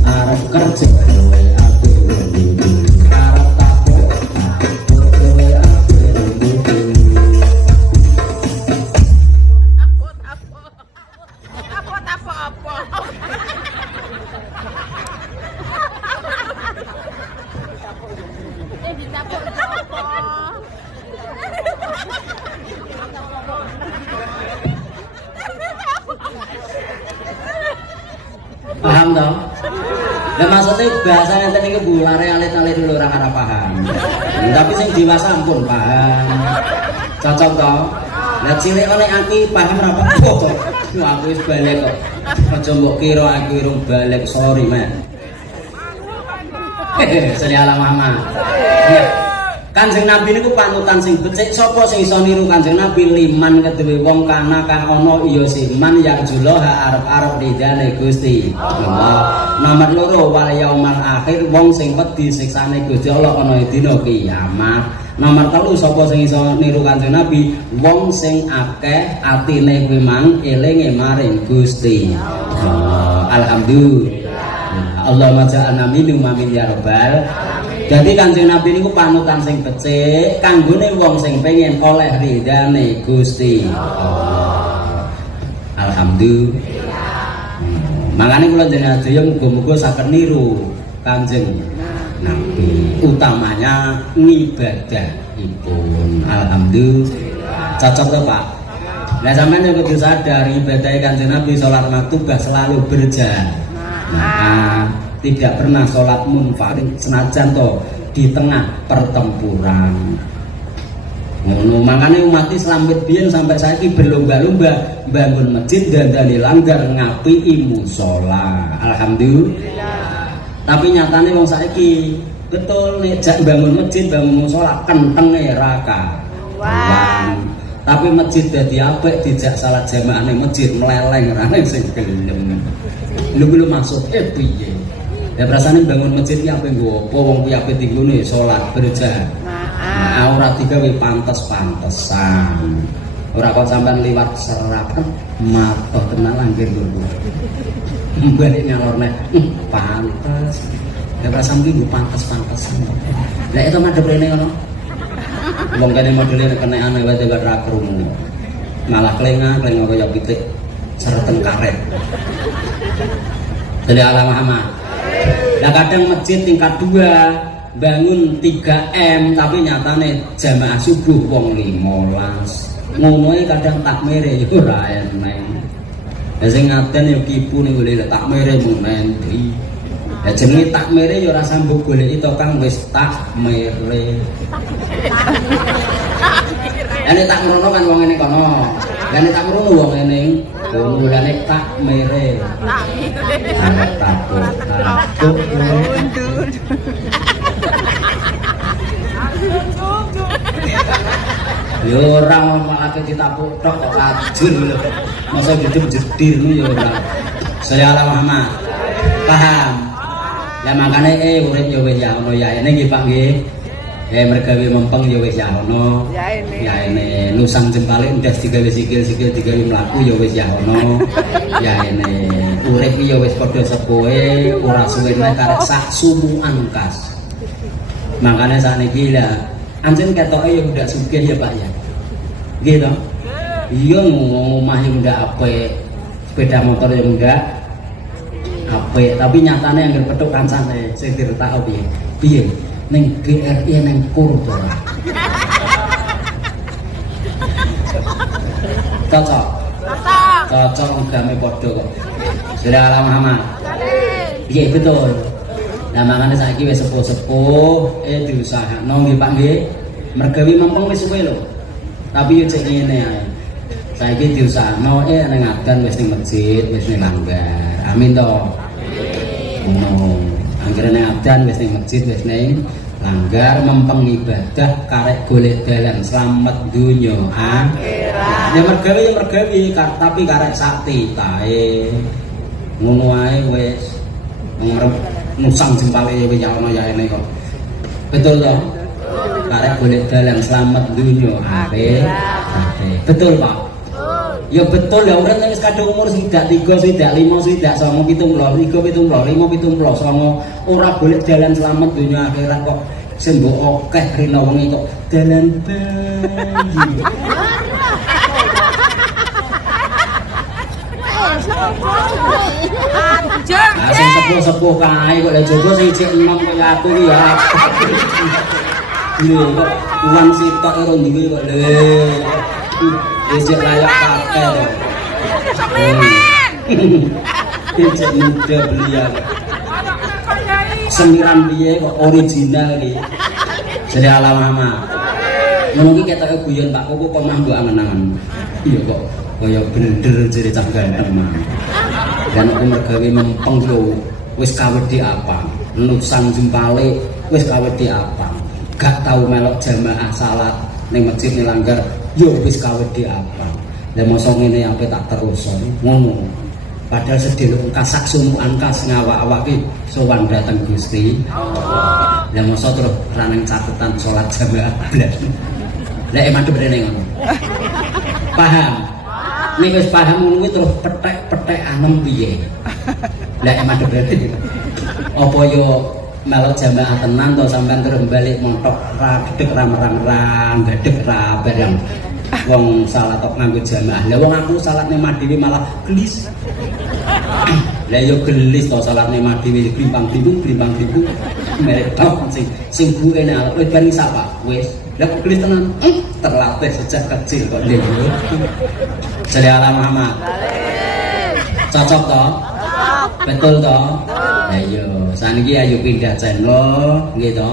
arep kerja paham toh? Lah maksudnya bahasa enten iki Bu lare alit-alit lho ora arep paham. Tapi sing dewasa ampun paham. Cocok toh? Lah cilik oleh aki paham ora apa-apa to. Aku wis balik kok. Aja mbok kira aku urung balik, sorry man. Seliala mama. Kanjeng Nabi niku panutan sing becik. Sapa sing iso niru Kanjeng Nabi? Liman keduwe wong kana kang ana iya siman ya julaha arep-arep ridane Gusti Allah. Nomor loro wal yaumal akhir wong sing wedi siksane Gusti Allah ana dina kiamat. Nomor telu sapa sing iso niru Kanjeng Nabi? Wong sing akeh atine kuwi mang elinge maring Gusti Allah. Alhamdulillah. Allahumma ja'alna minhum amin ya rabbal. Jadi Kanjeng Nabi niku panutan sing becik kanggone wong sing pengen oleh ridane Gusti Allah. Alhamdulillah. Makane kula jenengan sedaya muga-muga saged niru Kanjeng Nabi, utamanya ngibadahipun. Alhamdulillah. Cocok to, Pak? Lah sampeyan yo kudu sadar ibadah Kanjeng Nabi salat maktubah selalu berjamaah. Tidak pernah sholat munfarid senajan to di tengah pertempuran. Ngono makane umat Islam biyen sampai saiki berlomba-lomba bangun masjid dan dari langgar ngapiki mushola. Alhamdulillah. Tapi nyatane wong saiki betul nek jak bangun masjid bangun mushola kentenge ra karuan. Tapi masjid dadi apik dijak salat jamaah ning masjid meleleng ra sing gelem. Lho maksud piye? Ya rasane bangun masjid ki ape nggo apa wong ki ape tinggone salat berjamaah. Ora digawe pantes-pantesan. Ora kok sampean liwat serapan mata tenan langgir lho. Balik nyalorne pantes. Ya rasane ki pantes-pantesan. Lah itu madhep rene ngono. Wong kene modele kenekane wae gak ra krungu. Malah klenga kaya pitik sereten karet. Jadi ala Muhammad. Nah kadang masjid tingkat 2 bangun 3M tapi nyatane jamaah subuh wong 15. Ngono kadang takmire yo ora eneng. Lah sing ngaten yo kipu ning golek takmire mung endi. Lah jenenge takmire yo ora sambung goleki to Kang wis takmire. Ane tak merono kan wong ngene kono. Lah nek tak merono wong ngene, mulane takmire. Takut. Yo ora malah ditapuk tok kok kajur lho. Masa jedir yo ora. Saya Muhammad. Paham? Lah makane urip yo wis ya ono ya ini nggih Pak nggih. Mergawe mempeng yo wis ya ono. Ya ini nusang jempale ndas digawe sikil-sikil digawe mlaku yo wis ya ono. Ya ini urip yo wis padha sepuhe ora suwene karek sak sumuan kas. Makane sakniki lah anjen ketoke yo ndak sugih ya Pak ya. Nggih to? Iya ngomah yo ndak apik. Sepeda motor yo ndak apik, tapi nyatane anggere petuk kancane sing diretak piye? Piye? Ning GRI ning kur to. Cocok. Cocok agame padha kok. Salam Muhammad. Piye betul. Nah makane saiki wis sepuh-sepuh diusahakno nggih Pak nggih. Mergawe mempeng wis suwe lho. Tapi yo cek ngene ae. Saiki diusahakno ning adan wis ning masjid, wis ning langgar. Amin to. Amin. Anggere ning adan wis ning masjid, wis ning langgar mempeng ibadah karek golek dalan slamet donya akhirat. Ya mergawe tapi karek sakti tae. Ngono ae wis. Ngarep nusang jempale ya ono ya ene kok. Betul to? Karek golek dalan slamet donya akhirat. Betul Pak? Ya betul ya urip wis kadung umur swidak 3, swidak 5, swidak 9, 70, 3, 70, 5, 70, 9 ora golek dalan slamet donya akhirat kok sing mbok akeh rina wengi kok dalan bayi. Sing sepuh-sepuh kae kok lha jogo sing cek enom kaya aku iki ya. Iya kok uang sitok ora duwe kok lho. Wis layak pakai. Cek muda beliau. Seniran piye kok original iki. Jadi Muhammad. Ngono iki ketoke guyon Pak Koko kok mah mbok angen-angen. Iya kok kaya bener jere cah ganteng mah. Dan aku mergawe mempeng yo wis kawedhi apa. Nusang jempale wis kawedhi apa. Gak tau melok jamaah salat ning masjid ning langgar yo wis kawedhi apa. Lah mosok ngene ape tak terus ngono. Padahal sedelo kasak sumukan kas ngawak-awak ki sowan dhateng Gusti. Lah mosok terus raneng catetan salat jamaah blas. Lah madhep rene ngono. Paham? Nek wis paham ngono kuwi terus petek-petek anem piye? Lah madhep rene. Apa yo melok jamaah tenan to sampean terus balik montok ra gedhek ra merang-rang, gedhek ra barang. Wong salat kok nganggo jamaah. Lah wong aku salat ning madhewe malah gelis. Lah yo gelis to salat ning madhewe blimpang-blimpung merek tok sing buke nek wis bareng sapa wis. Lah kok gelis tenan? Terlatih sejak kecil kok lho. Jadi Muhammad. Cocok to? Betul to? Ayo, saniki ayo pindah channel nggih to.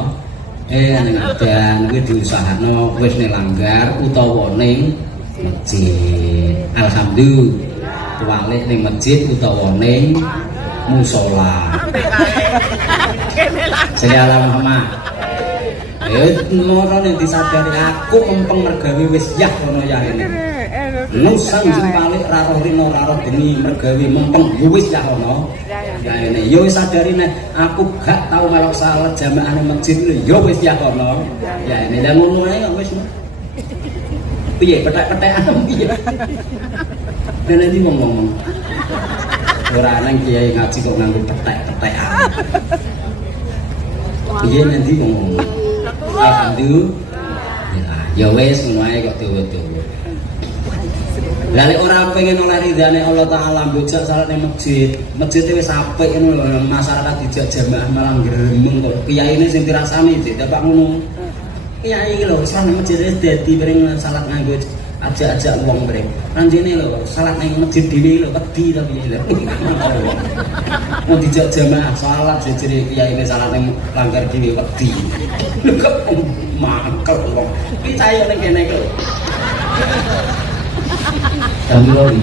Ning adan kuwi diusahakno wis ning langgar utawa ning masjid. Alhamdulillah. Tuwalik ning masjid utawa ning musala. Jadi Muhammad. Ayo moro ning disadari aku mempeng mergawe wis yah ono ya ini. Nusang jempalik raro rino raro bengi mergawe mempeng wis ya ono. Ya ini yo wis sadari nek aku gak tau melok salat jamaah nang masjid yo wis ya ono. Ya ini lah ngono ae kok wis. Piye petek-petekan piye? Dan ini ngomong. Ora nang kiai ngaji kok nganggo petek-petekan. Piye nanti ngomong. Alhamdulillah. Ya wis ngono ae kok dewe-dewe. Lah nek ora pengen oleh ridane Allah taala mbojak salat ning masjid. Masjid wis apik ngono lho, masyarakat dijak jamaah malah gremeng kok. Kiyaine sing dirasani Dik, Pak ngono. Kiai iki lho salat ning masjid wis dadi bareng salat nganggo ajak-ajak wong mrene. Ranjene lho salat ning masjid dhewe lho wedi to piye lho. Mau dijak jamaah salat jejere kiyaine salat ning langgar dhewe wedi. Lho kok mangkel wong. Piye ning kene kok. Jam lori.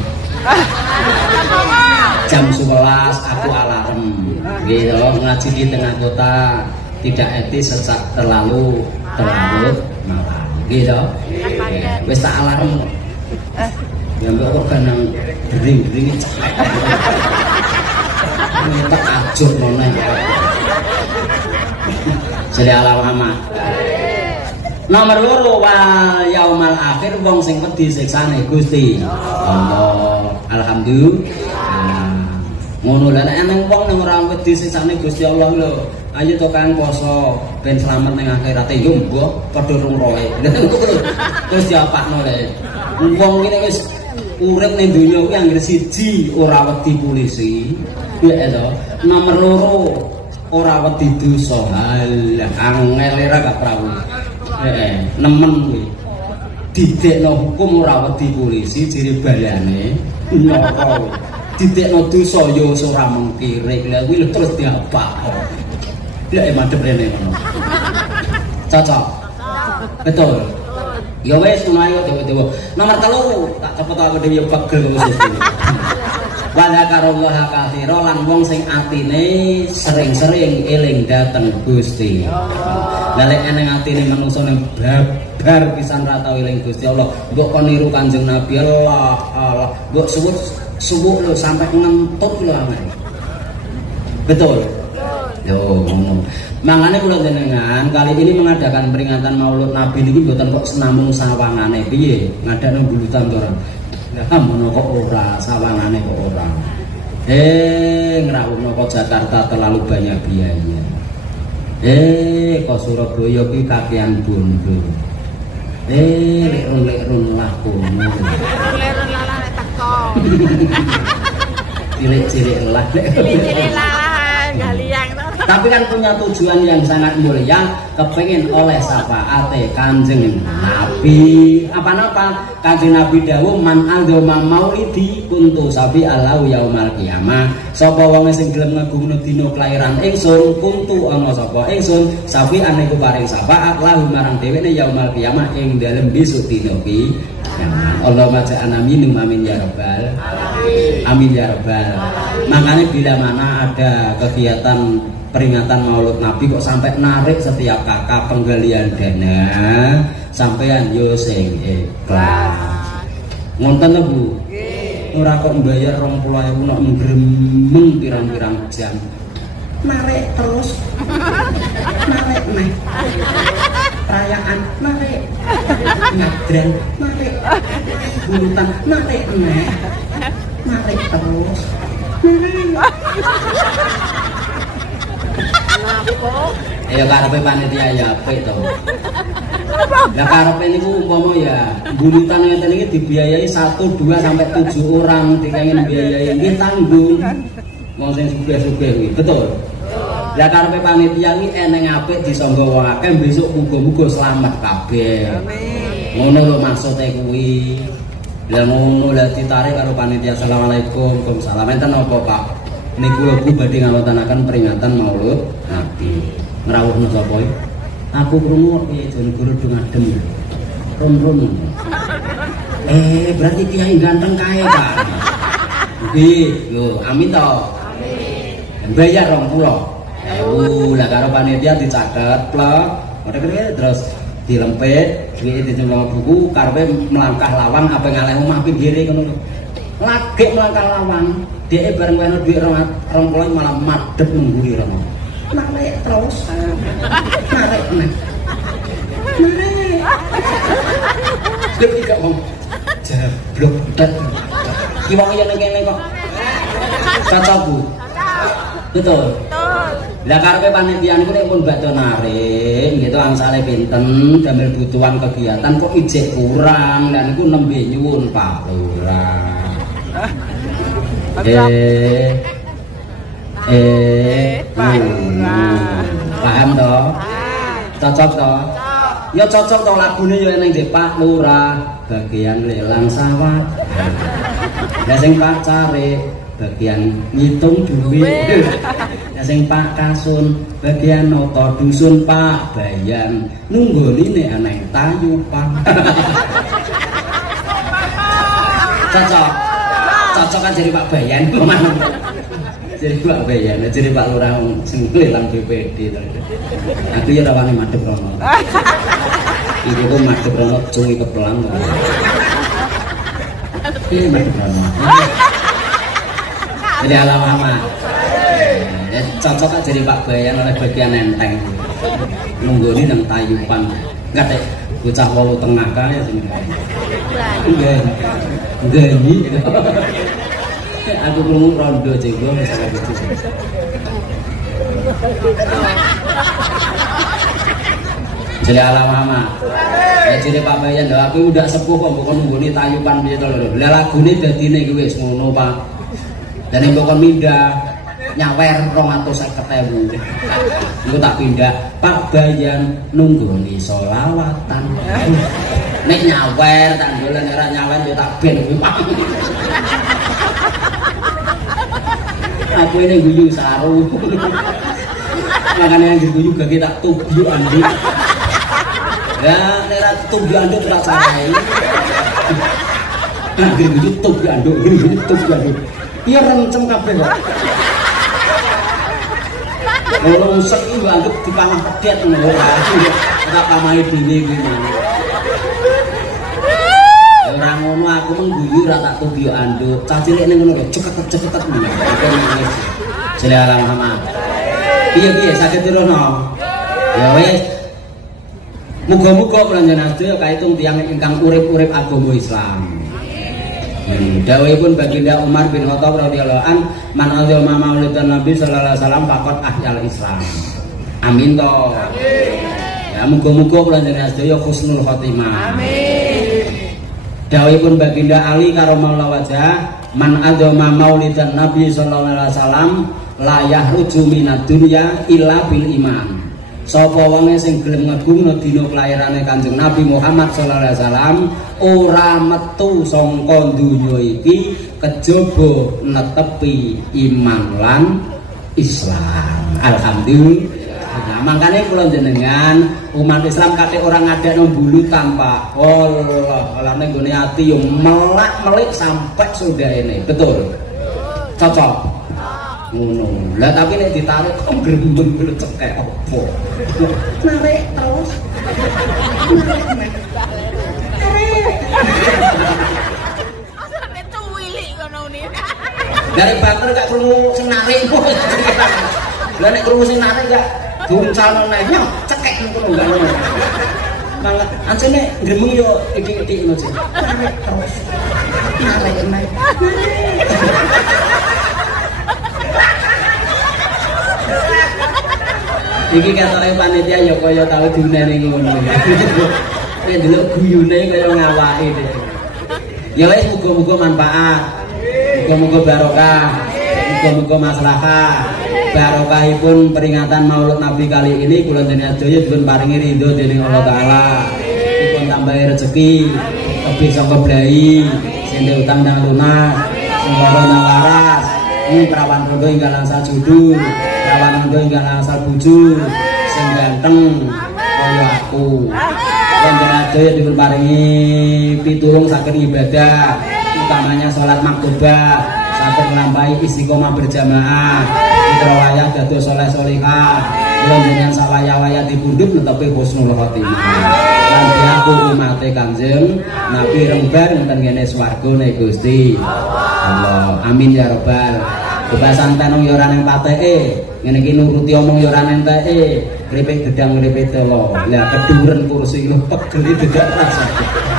Jam 11 aku alarm. Gitu, ngaji di tengah kota tidak etis sejak terlalu malam. Gitu. Wis tak alarm. Ya mbok kok kanang dering-dering cepet. Tak ajur nona. Jadi alama. Nomor loro wal yaumal akhir wong sing wedi siksane Gusti Allah. Alhamdulillah. Ngono lha nek ana wong ning ora wedi siksane Gusti Allah lho. Ayo to Kang poso ben slamet ning akhirate yo mbok padha rung roe. Terus diapakno le. Wong ngene wis urip ning donya kuwi anggere siji ora wedi polisi. Ya to. Nomor loro ora wedi dosa. Halah angel ora gak prawu. Nemen kuwi. Didekno hukum ora wedi polisi jere balane nyapa. Didekno dosa yo ora mengkirik. Lah kuwi terus diapakno. Ya madhep rene ngono. Cocok. Betul. Ya wis ngono ayo dewe-dewe. Nomor 3 tak cepet aku dhewe yo pegel khusus. Wala karullah kathira lan wong sing atine sering-sering eling dateng Gusti. Lah lek eneng atine manungsa ning babar pisan ra tau eling Gusti Allah, mbok kon niru Kanjeng Nabi Allah. Mbok suwuk lho sampai ngentut lho amen. Betul. Yo ngomong. Mangane kula jenengan kali ini mengadakan peringatan Maulud Nabi niki mboten kok senamung sawangane piye? Ngadakno bulutan to ora? Lah mono kok ora sawangane kok ora. Ngrawuhno kok Jakarta terlalu banyak biaya. Kok Surabaya ki kakean bondo. Lek-lek lah kono. Lek-lek lah teko. Cilik-cilik lah. Cilik-cilik lah galiang to. Tapi kan punya tujuan yang sangat mulia, kepengen oleh syafaate Kanjeng Nabi. Apa-apa Kanjeng Nabi dawuh man adzama maulidi kuntu sabi alau yaumal qiyamah. Sapa wong sing gelem ngagungno dina kelahiran ingsun kuntu ana sapa ingsun sabi ane ku paring syafaat lahu marang dheweke yaumal qiyamah ing dalem besok dina ki. Allahumma ja'alna minhum amin ya rabbal alamin. Amin ya rabbal. Makanya bila mana ada kegiatan peringatan Maulud Nabi kok sampai narik setiap kakak penggalian dana sampean yo sing ikhlas. Ngonten to Bu? Nggih. Ora kok mbayar 20.000 nek ngremeng pirang-pirang jam. Narik terus. Narik meh. Perayaan narik. Ngadran narik. Bulutan narik meh. Narik terus. Ya karepe panitia ya apik to. Lah karepe niku umpama ya bulutan ngeten iki dibiayai 1, 2 sampai 7 orang dikenging biayai nggih tanggung. Wong sing sugih-sugih kuwi, betul. Lah karepe panitia iki eneng apik disangga wong akeh besok muga-muga selamat kabeh. Amin. Ngono lho maksude kuwi. Lah ngono lah ditarik karo panitia. Assalamualaikum. Waalaikumsalam. Enten apa, Pak? Niku lho Bu badhe ngawontenaken peringatan Maulud Nabi. Ngrawuhna sapa iki? Aku krungu piye jan guru dong adem. Rum-rum. Berarti kiai ganteng kae, Pak. Nggih, yo amin to. Amin. Bayar 20.000. Lah karo panitia dicatet plek. Terus dilempit, duit dijumlah buku, karepe melangkah lawang apa ngalih omah pinggire ngono lho. Lagi melangkah lawang, dhek bareng weno duit 20 malah madhep nungguri rono. Narik terus. Narik meneh. Narik. Lek iki wong jablok tet. Ki wong yen kene kok. Cocok Bu. Betul. Lah karepe panitia niku nek pun badhe narik gitu angsale pinten damel butuhan kegiatan kok ijek kurang dan niku nembe nyuwun Pak Lurah. Pak Lurah. Paham to? Cocok to? Ya cocok to lagune ya ning Pak Lurah bagian lelang sawah. Lah sing pacare bagian ngitung duit. Lah sing Pak Kasun bagian noto dusun Pak Bayan nunggoni nek aneh tayupan. Cocok. Cocok kan jadi Pak Bayan. Jadi Pak Bayan, jadi Pak Lurah sing lelang BPD. Aku ya rawani madhep rono. Iki ku madhep rono cuwi kepelang. Iki madhep rono. Jadi alama. Cocok kan jadi Pak Bayan oleh bagian enteng. Nunggoni nang tayupan. Enggak bocah 8 tengah kae sing. Nggih. Aku krungu rondo jenggo wis gitu. Jadi alama. Ya jadi Pak Bayan lho aku udah sepuh kok mbok nunggoni tayupan piye to lho. Lah lagune dadine iki wis ngono Pak. Dan mbok kon mindah nyawer 250.000. Iku tak pindah Pak Bayan nunggoni selawatan. Nek nyawer tak dolen ora nyawer yo tak ben kuwi Pak. Aku ini guyu saru. Makanya yang guyu gak kita tubuh andi. Ya, nera tubuh andi tak sarai. Nah, guyu tubuh andi, tubuh andi. Iya renceng kabeh kok. Kalau usek itu anggap dipanah pedet ngono. Ora pamahe dene kuwi. Ora ngono aku mengguyu ra tak tubiyo anduk. Cah cilik ning ngono kok ceketet-ceketet ngono. Jele alam Muhammad. Piye saged tirono. Ya wis. Muga-muga panjenengan sedaya kaitung tiyang ingkang urip-urip agama Islam. Dawuhipun Baginda Umar bin Khattab radhiyallahu an, man azama maulidan Nabi sallallahu alaihi wasallam faqad ahyal Islam. Amin to. Amin. Ya muga-muga panjenengan sedaya husnul khotimah. Amin. Dawuhipun Baginda Ali karramallahu wajhah, man adzama maulidan Nabi sallallahu alaihi wasallam la yahruju minad dunya illa bil iman. Sapa wonge sing gelem ngegungno dina kelairane Kanjeng Nabi Muhammad sallallahu alaihi wasallam ora metu saka donya iki kejaba netepi iman lan Islam. Alhamdulillah. Nah, makanya kula jenengan umat Islam kate orang ngadekno bulu tanpa Allah ning gone ati yo melak-melik sampai sudahene. Betul. Cocok. Ngono. Lah tapi nek ditarik kok grembeng glecek kayak opo. Narik terus. Sampai tuwili ngono ni. Dari bater gak krungu sing narik. Lah nek krungu sing narik gak duncalno neh cekek ngono enggak ngono. Malah ancene grembeng yo iki-iki ngono sih. Narik terus. Narik neh. Iki katane panitia ya kaya tau diuneni ngono. Nek delok guyune kaya ngawake dhewe. Ya wis muga-muga manfaat. Muga-muga barokah. Muga-muga maslahah. Barokahipun peringatan Maulid Nabi kali ini kula jenengan sedaya dipun paringi ridho dening Allah taala. Dipun tambahi rezeki, lebih saka blai, sing utang nang lunas, sing lara nang laras. Ini perawan rondo ingkang langsal judul, perawan rondo ingkang langsal bojo, sing ganteng kaya aku. Jenengan sedaya dipun paringi pitulung saking ibadah, utamanya salat maktubah, saged nglampahi istiqomah berjamaah. Wayah dados saleh salihah, kula jenengan sawaya-waya dipundhut netepi husnul khotimah. Lan diaku umate Kanjeng Nabi rembar wonten kene swargane Gusti Allah. Amin ya rabbal. Bebasan tenung ya ora nang pateke, ngene iki nuruti omong ya ora nenteke. Kripik gedang kripik telo. Lah keduren kursi lho pegeli dedak rasa.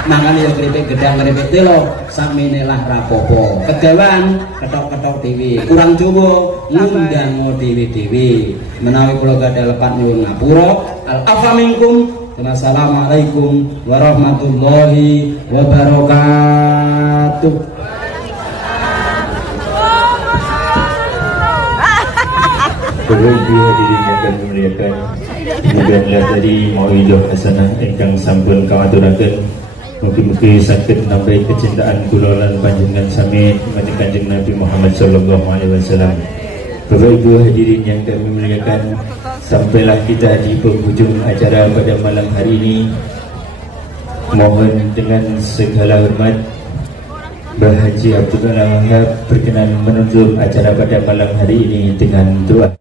Mangane ya kripik gedang kripik telo, sakmene lah rapopo. Kedawan ketok-ketok dhewe. Kurang Jawa ngundang dhewe-dhewe. Menawi kula gadah lepat nyuwun ngapura. Al-afwa minkum. Wassalamualaikum warahmatullahi wabarakatuh. Bapak Ibu hadirin yang kami muliakan, mudah-mudahan tadi mauidul hasanah ingkang sampun kawaturaken. Mugi-mugi saged nambahi kecintaan kula lan panjenengan sami marang Kanjeng Nabi Muhammad sallallahu alaihi wasallam. Bapak Ibu hadirin yang kami muliakan, sampailah kita di penghujung acara pada malam hari ini. Mohon dengan segala hormat Mbah Haji Abdul Wahab berkenan menutup acara pada malam hari ini dengan doa.